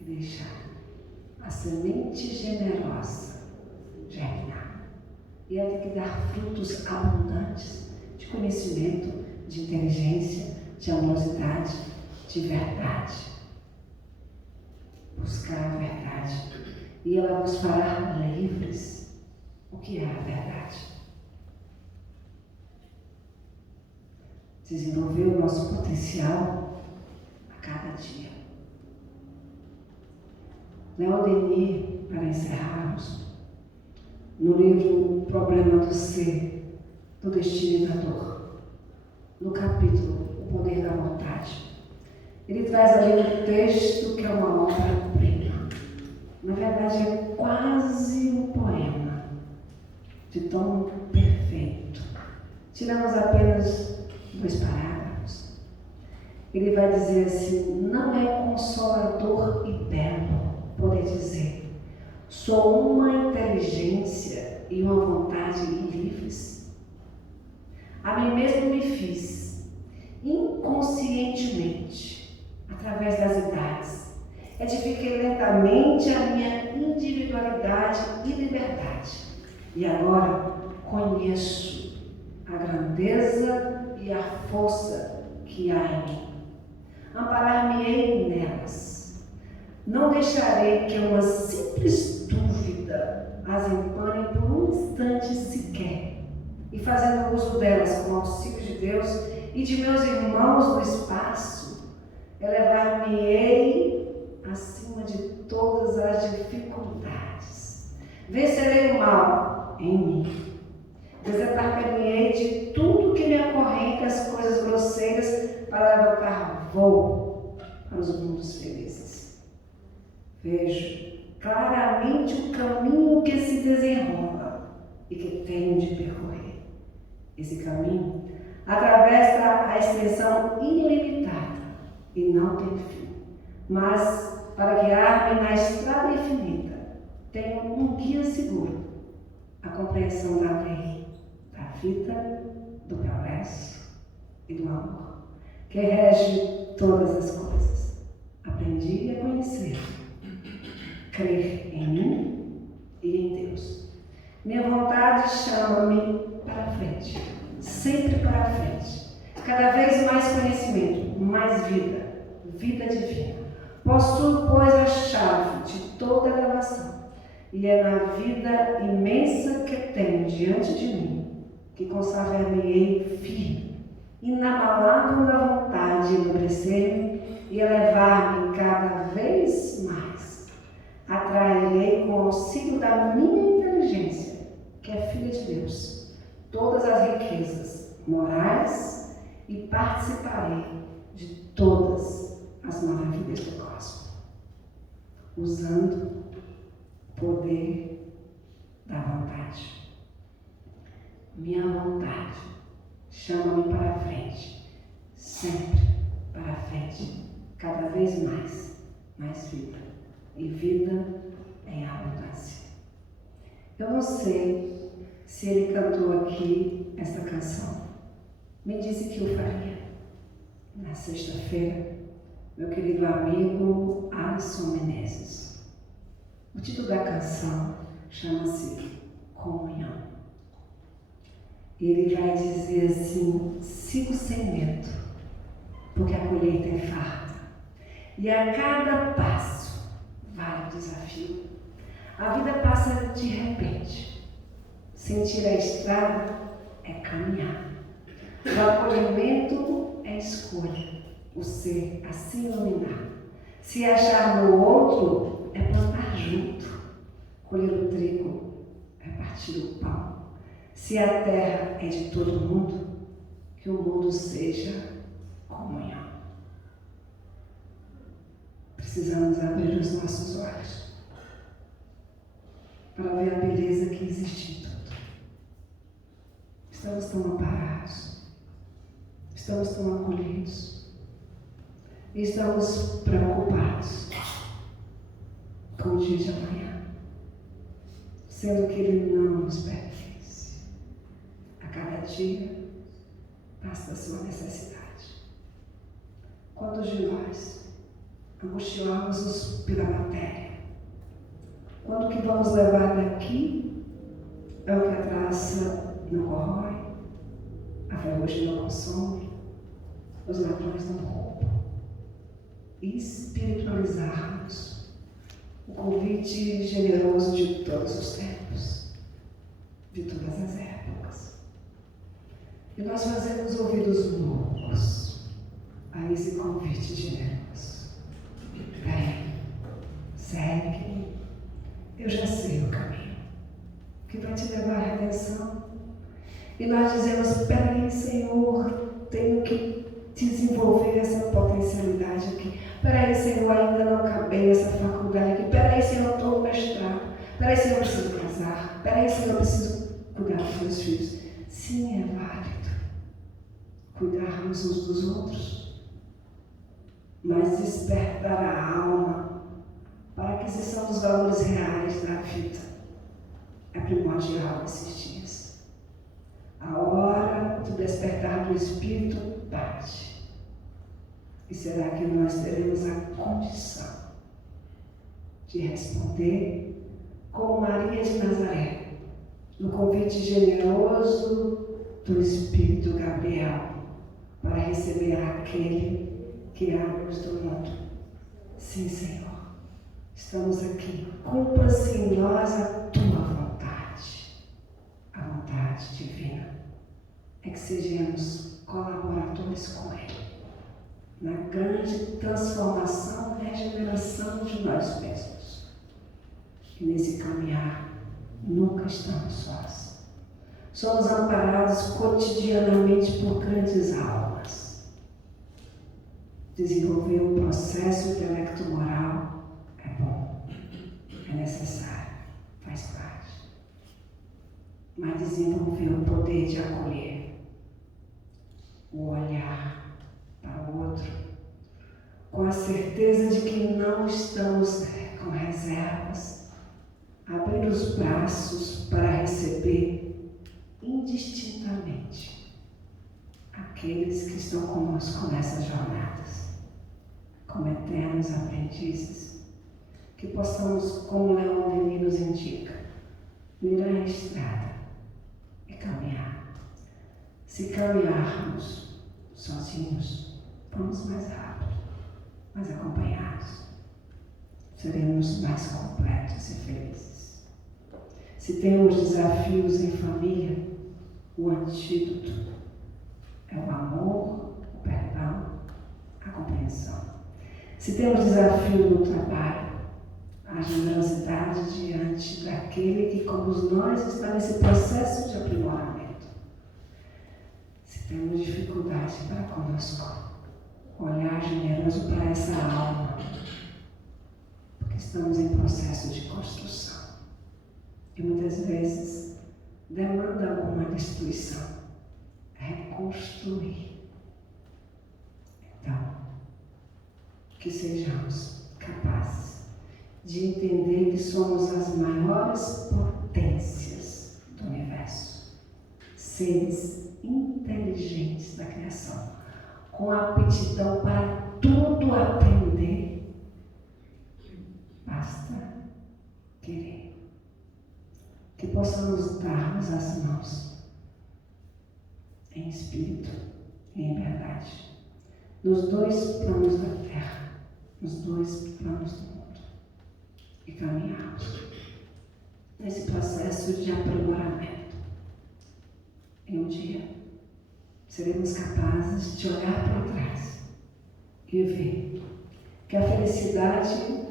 e deixar a semente generosa germinar. E ela tem que dar frutos abundantes de conhecimento, de inteligência, de amorosidade, de verdade. Buscar a verdade. E ela nos fará livres. O que é a verdade? Desenvolver o nosso potencial a cada dia. Leon Denis, para encerrarmos, no livro O Problema do Ser, do Destino e da Dor, no capítulo O Poder da Vontade, ele traz ali um texto que é uma obra-prima. Na verdade, é quase um poema, de tom perfeito. Tiramos apenas 2 parágrafos. Ele vai dizer assim: não é consolador e belo poder dizer, sou uma inteligência e uma vontade livres. A mim mesmo me fiz, inconscientemente, através das idades, edifiquei lentamente a minha individualidade e liberdade. E agora conheço a grandeza e a força que há em mim. Amparar-me-ei nelas. Não deixarei que uma simples dúvida as empane por um instante sequer. E fazendo uso delas com o auxílio de Deus e de meus irmãos no espaço, elevar-me-ei acima de todas as dificuldades. Vencerei o mal em mim. Desembarcar-me-ei de tudo que me acorrenta as coisas grosseiras para levantar voo para os mundos felizes. Vejo claramente o caminho que se desenrola e que tenho de percorrer. Esse caminho atravessa a extensão ilimitada e não tem fim. Mas, para guiar-me na estrada infinita, tenho um guia seguro, a compreensão da lei, da vida, do progresso e do amor, que rege todas as coisas. Aprendi a conhecer, crer em mim e em Deus. Minha vontade chama-me para frente, sempre para frente. Cada vez mais conhecimento, mais vida, vida divina. Possuo, pois, a chave de toda elevação e é na vida imensa que tenho diante de mim que conservar-me-ei firme, inabalável na vontade de enobrecer-me e elevar-me cada vez mais. Atrairei com o auxílio da minha inteligência, que é filha de Deus, todas as riquezas morais e participarei de todas as maravilhas do cosmos, usando o poder da vontade. Minha vontade chama-me para a frente, sempre para a frente, cada vez mais vida, e vida em abundância. Eu não sei se ele cantou aqui essa canção. Me disse que o faria. Na sexta-feira, meu querido amigo Alisson Menezes. O título da canção chama-se Comunhão. Ele vai dizer assim: sigo sem medo, porque a colheita é farta, e a cada passo vale o desafio. A vida passa de repente. Sentir a estrada é caminhar. O acolhimento é escolha, o ser a se iluminar. Se achar no outro é plantar junto. Colher o trigo é partir o pão. Se a terra é de todo mundo, que o mundo seja comunhão. Precisamos abrir os nossos olhos para ver a beleza que existe em tudo. Estamos tão amparados, estamos tão acolhidos e estamos preocupados com o dia de amanhã, sendo que ele não nos pertence. A cada dia basta a sua necessidade. Quantos de nós angustiamos-nos pela matéria? Quando o que vamos levar daqui é o que a traça não corrói, a ferrugem não consome, os ladrões não roubam. Espiritualizarmos o convite generoso de todos os tempos, de todas as épocas. E nós fazemos ouvidos loucos a esse convite generoso. Vem, segue, eu já sei o caminho que vai te levar à redenção. E nós dizemos: peraí, Senhor, tenho que desenvolver essa potencialidade aqui. Peraí, Senhor, ainda não acabei essa faculdade aqui. Peraí, Senhor, eu estou no mestrado. Peraí, Senhor, eu preciso casar. Peraí, Senhor, eu preciso cuidar dos meus filhos. Sim, é válido cuidarmos uns dos outros, mas despertar a alma para a aquisição dos valores reais da vida é primordial nesses dias. A hora do despertar do Espírito bate. E será que nós teremos a condição de responder como Maria de Nazaré, no convite generoso do Espírito Gabriel, para receber aquele que é a luz do mundo? Sim, Senhor, estamos aqui. Cumpra-se em nós a tua vontade, a vontade divina. É que sejamos colaboradores com Ele na grande transformação e regeneração de nós mesmos. E nesse caminhar nunca estamos sós. Somos amparados cotidianamente por grandes almas. Desenvolver o processo intelecto-moral é bom, é necessário, faz parte. Mas desenvolver o poder de acolher, o olhar para o outro, com a certeza de que não estamos com reservas, abrir os braços para receber indistintamente aqueles que estão conosco nessas jornadas, como eternos aprendizes, que possamos, como Leon Denis nos indica, mirar a estrada e caminhar. Se caminharmos sozinhos, vamos mais rápido, mas acompanhados seremos mais completos e felizes. Se temos desafios em família, o antídoto é o amor, o perdão, a compreensão. Se temos desafio no trabalho, a generosidade diante daquele que, como nós, está nesse processo de aprimoramento. Se temos dificuldade para conosco, olhar generoso para essa alma, porque estamos em processo de construção. E muitas vezes demanda alguma destruição, reconstruir. Então, que sejamos capazes de entender que somos as maiores potências do universo, seres inteligentes da criação, com aptidão para tudo aprender. Basta querer. Que possamos dar-nos as mãos em espírito e em verdade, nos dois planos da terra, nos dois planos do mundo, e caminharmos nesse processo de aprimoramento. E um dia seremos capazes de olhar para trás e ver que a felicidade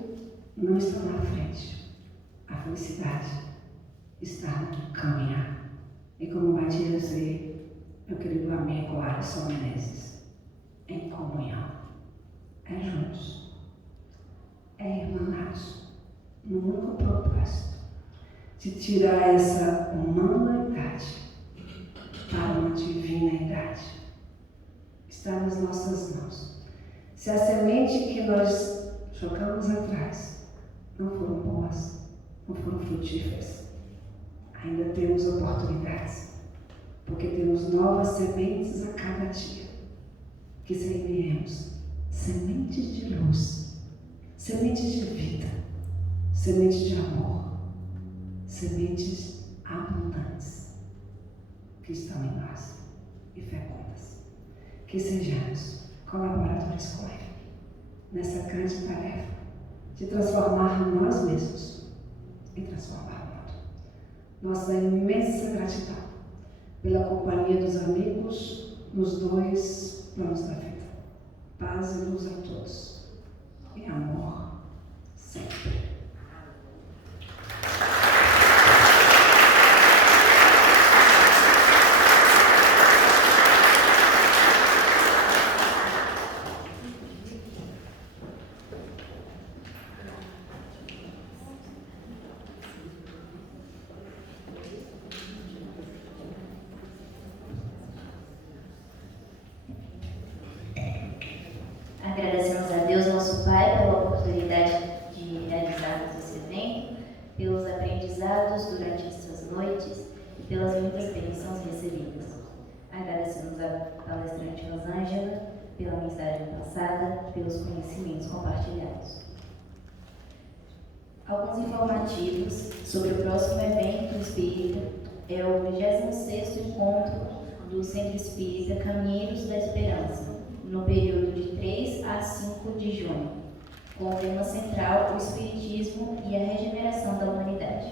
não está na frente, a felicidade está no caminhar. E como vai dizer meu querido amigo Alisson Menezes, em comunhão, é juntos, é irmanados, no único propósito de tirar essa humanidade para uma divina idade. Está nas nossas mãos. Se a semente que nós jogamos atrás não foram boas, não foram frutíferas, ainda temos oportunidades, porque temos novas sementes a cada dia, que semeemos sementes de luz, sementes de vida, sementes de amor, sementes abundantes, que estão em nós e fecundas. Que sejamos colaboradores com Ele, nessa grande tarefa de transformar nós mesmos e transformar o mundo. Nossa imensa gratidão pela companhia dos amigos nos dois planos da vida. Paz e luz a todos. E amor sempre. Agradecemos a Deus, nosso Pai, pela oportunidade de realizarmos esse evento, pelos aprendizados durante essas noites e pelas muitas bênçãos recebidas. Agradecemos a palestrante Rosângela pela mensagem passada, pelos conhecimentos compartilhados. Alguns informativos sobre o próximo evento espírita é o 26º encontro do Centro Espírita Caminheiros da Esperança, no período de 3 a 5 de junho, com o tema central o Espiritismo e a Regeneração da Humanidade.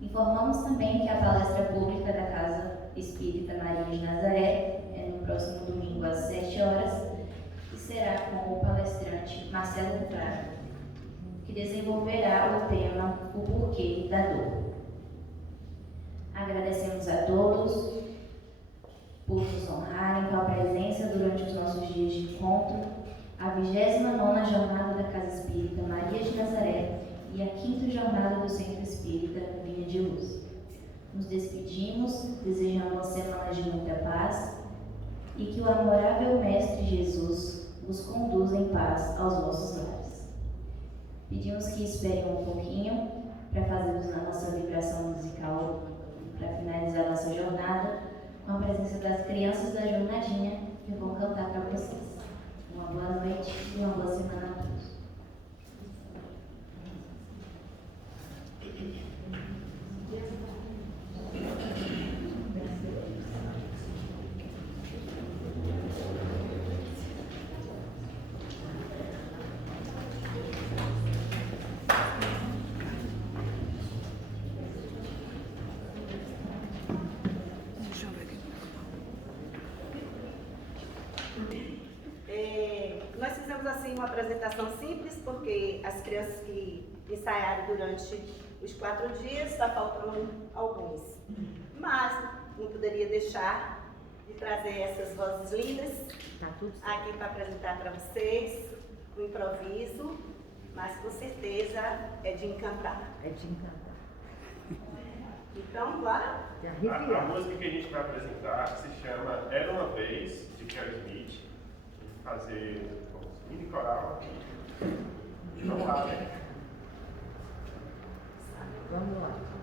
Informamos também que a palestra pública da Casa Espírita Maria de Nazaré é no próximo domingo às 7 horas e será com o palestrante Marcelo Prado, que desenvolverá o tema O Porquê da Dor. Agradecemos a todos por nos honrarem com a presença durante os nossos dias de encontro, a 29ª Jornada da Casa Espírita Maria de Nazaré e a 5ª Jornada do Centro Espírita Vinha de Luz. Nos despedimos, desejando uma semana de muita paz e que o amorável Mestre Jesus vos conduza em paz aos vossos lares. Pedimos que esperem um pouquinho para fazermos a nossa vibração musical para finalizar nossa jornada, com a presença das crianças da jornadinha que vão cantar para vocês. Uma boa noite e uma boa semana a todos. fizemos assim uma apresentação simples, porque as crianças que ensaiaram durante os 4 dias, está faltando alguns. Mas não poderia deixar de trazer essas vozes lindas Tá tudo certo. aqui para apresentar para vocês, o improviso, mas com certeza é de encantar. É de encantar. Então, bora? De A arrepiar. música que a gente vai apresentar se chama Era Uma Vez, de Carol Smith. Fazer um mini coral aqui. E vamos lá, né? Vamos lá.